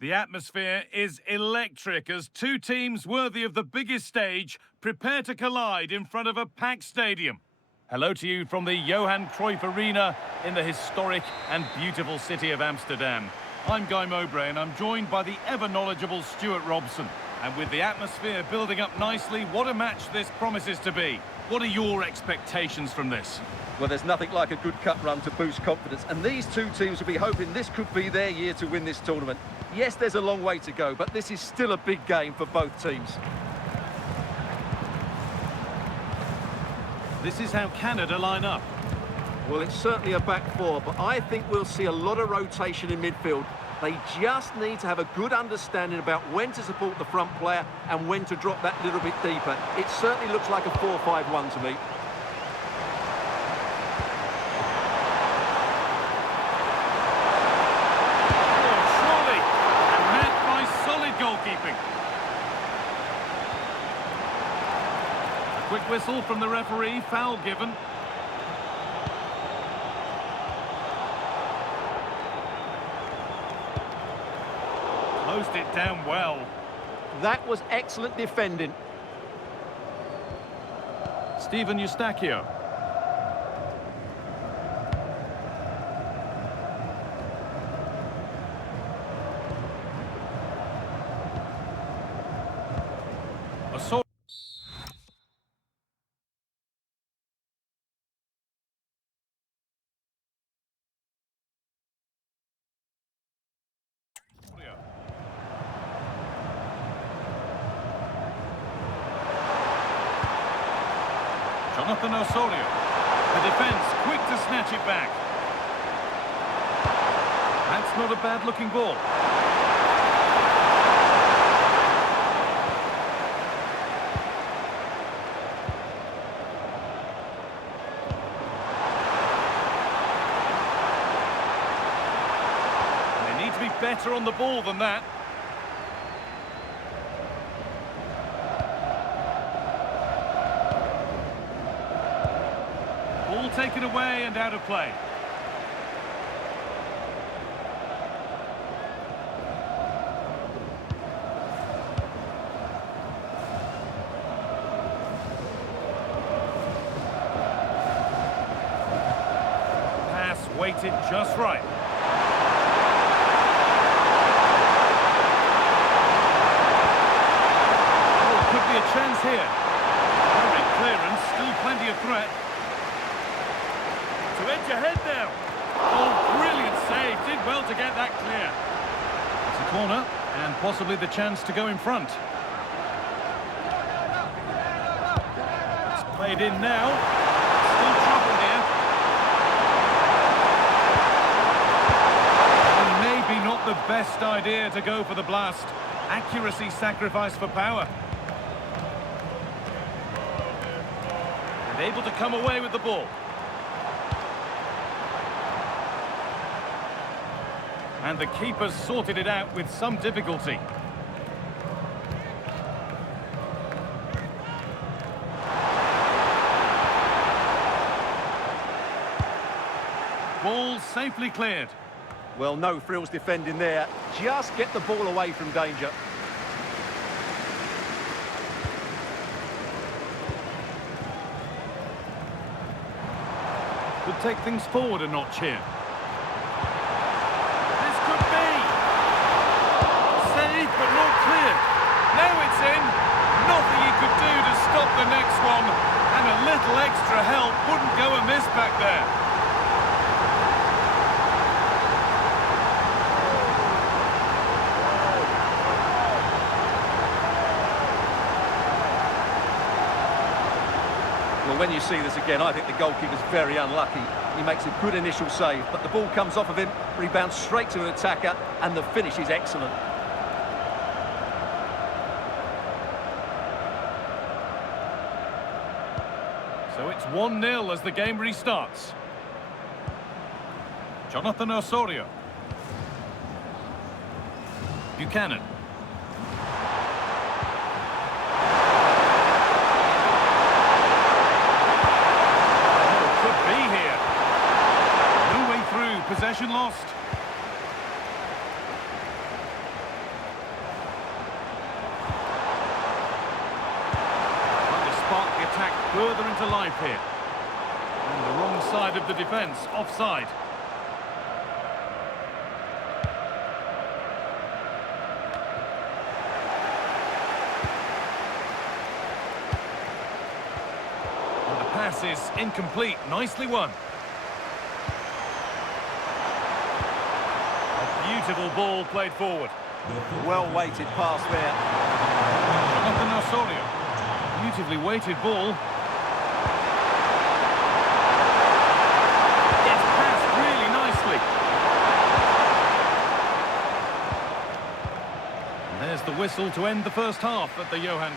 The atmosphere is electric as two teams worthy of the biggest stage prepare to collide in front of a packed stadium. Hello to you from the Johan Cruyff Arena in the historic and beautiful city of Amsterdam. I'm Guy Mowbray and I'm joined by the ever-knowledgeable Stuart Robson. And with the atmosphere building up nicely, what a match this promises to be. What are your expectations from this? Well, there's nothing like a good cup run to boost confidence, and these two teams will be hoping this could be their year to win this tournament. Yes, there's a long way to go, but this is still a big game for both teams. This is how Canada line up. Well, it's certainly a back four, but I think we'll see a lot of rotation in midfield. They just need to have a good understanding about when to support the front player and when to drop that little bit deeper. It certainly looks like a 4-5-1 to me. Goalkeeping. A quick whistle from the referee, foul given. Closed it down well. That was excellent defending. Steven Eustachio. Jonathan Osorio. The defence quick to snatch it back. That's not a bad-looking ball. They need to be better on the ball than that. Ball taken away and out of play. Pass weighted just right. Oh, could be a chance here. Great clearance, still plenty of threat. To edge ahead now. Oh, brilliant save. Did well to get that clear. It's a corner and possibly the chance to go in front. It's played in now. Still trouble here. And maybe not the best idea to go for the blast. Accuracy sacrificed for power. And able to come away with the ball. And the keeper's sorted it out with some difficulty. Ball safely cleared. Well, no frills defending there. Just get the ball away from danger. Could take things forward a notch here. But not clear. Now it's in. Nothing he could do to stop the next one. And a little extra help wouldn't go amiss back there. Well, when you see this again, I think the goalkeeper's very unlucky. He makes a good initial save, but the ball comes off of him, rebounds straight to an attacker, and the finish is excellent. So it's 1-0 as the game restarts. Jonathan Osorio. Buchanan. Oh, could be here. No way through, possession lost. Spark the attack further into life here. And the wrong side of the defence, offside. And the pass is incomplete, nicely won. A beautiful ball played forward. Well-weighted pass there. Jonathan Osorio. Beautifully weighted ball. Gets passed really nicely. And there's the whistle to end the first half at the Johan.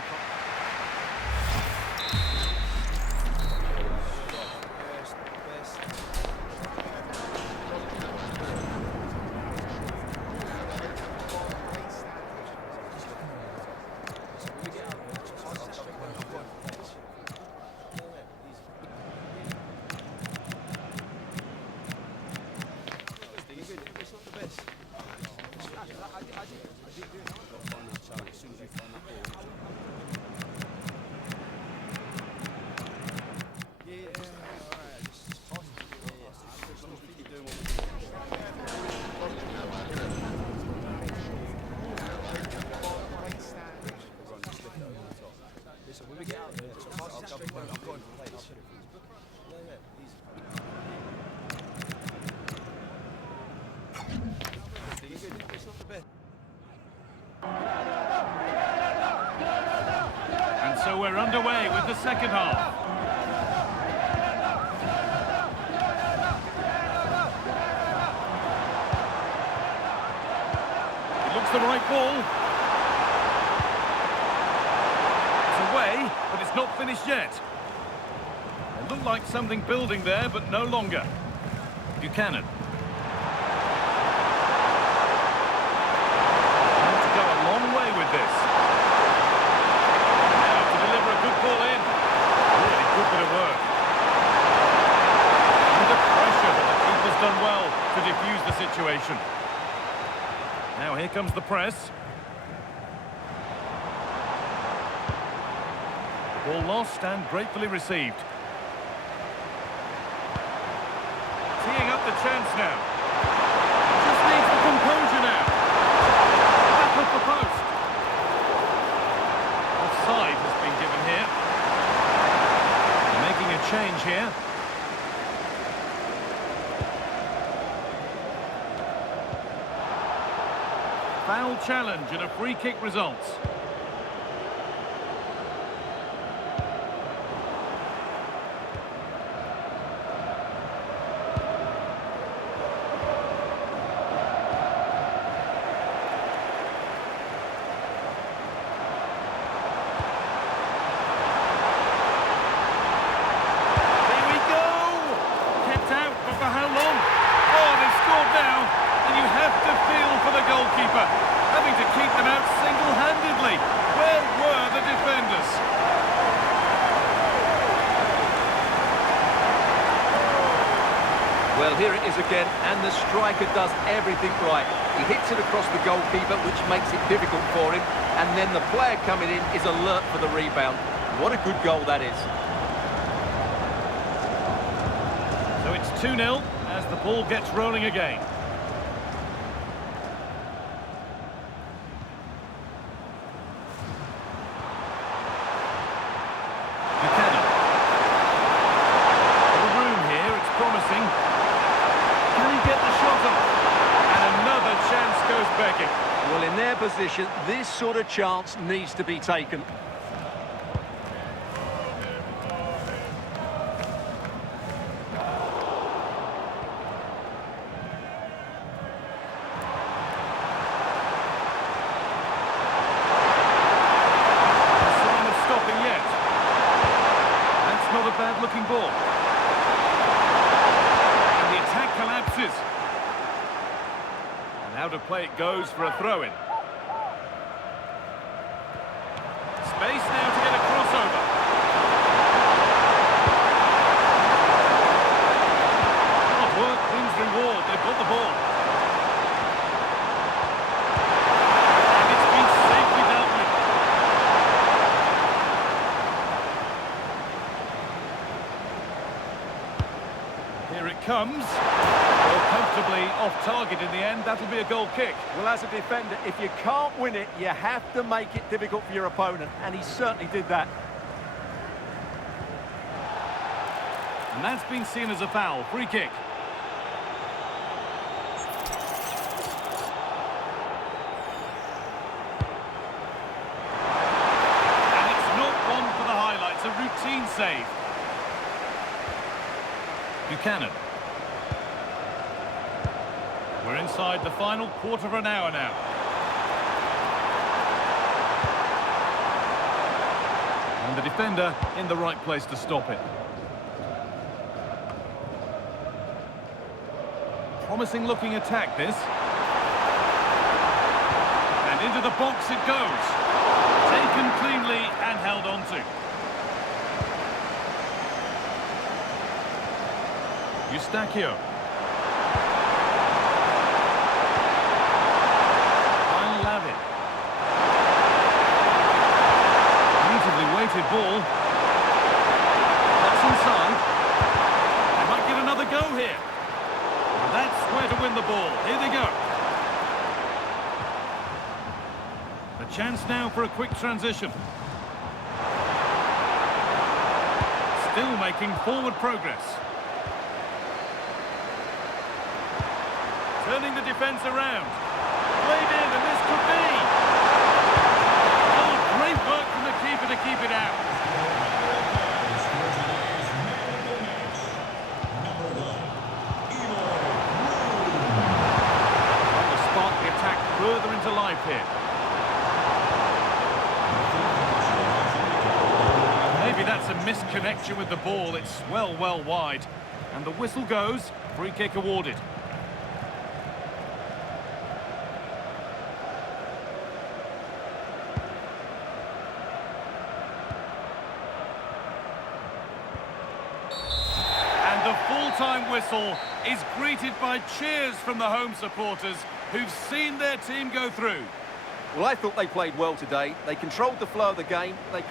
And so we're underway with the second half. Looks the right ball. It's away, but it's not finished yet. It looked like something building there, but no longer. Buchanan. Want to go a long way with this. Now to deliver a good ball in. Really good bit of work. Under pressure, but the keeper's done well to defuse the situation. Now here comes the press. The ball lost and gratefully received. Teeing up the chance now. Just needs the composure now. Back off the post. Offside has been given here. They're making a change here. Foul challenge and a free kick results. Having to keep them out single-handedly. Where were the defenders? Well, here it is again, and the striker does everything right. He hits it across the goalkeeper, which makes it difficult for him, and then the player coming in is alert for the rebound. What a good goal that is. So it's 2-0 as the ball gets rolling again. Well, in their position, this sort of chance needs to be taken. No sign of stopping yet. That's not a bad-looking ball. And the attack collapses. Out of play it goes for a throw-in. Space now to get a crossover. Hard work brings reward. They've got the ball. And it's been safely dealt with. Here it comes. Comfortably off target in the end. That'll be a goal kick. Well, as a defender, if you can't win it, you have to make it difficult for your opponent, and he certainly did that. And that's been seen as a foul. Free kick. And it's not one for the highlights. A routine save. Buchanan. We're inside the final quarter of an hour now. And the defender in the right place to stop it. Promising looking attack this. And into the box it goes. Taken cleanly and held on to. Eustachio. Weighted ball. That's inside. They might get another go here. And that's where to win the ball. Here they go. A chance now for a quick transition. Still making forward progress. Turning the defence around. Played in, and this could be. Oh, great work from the keeper to keep it out. On the spot, the attack further into line. arrived here. Maybe that's a misconnection with the ball. It's well wide. And the whistle goes. Free kick awarded. And the full-time whistle is greeted by cheers from the home supporters who've seen their team go through. Well, I thought they played well today. They controlled the flow of the game. They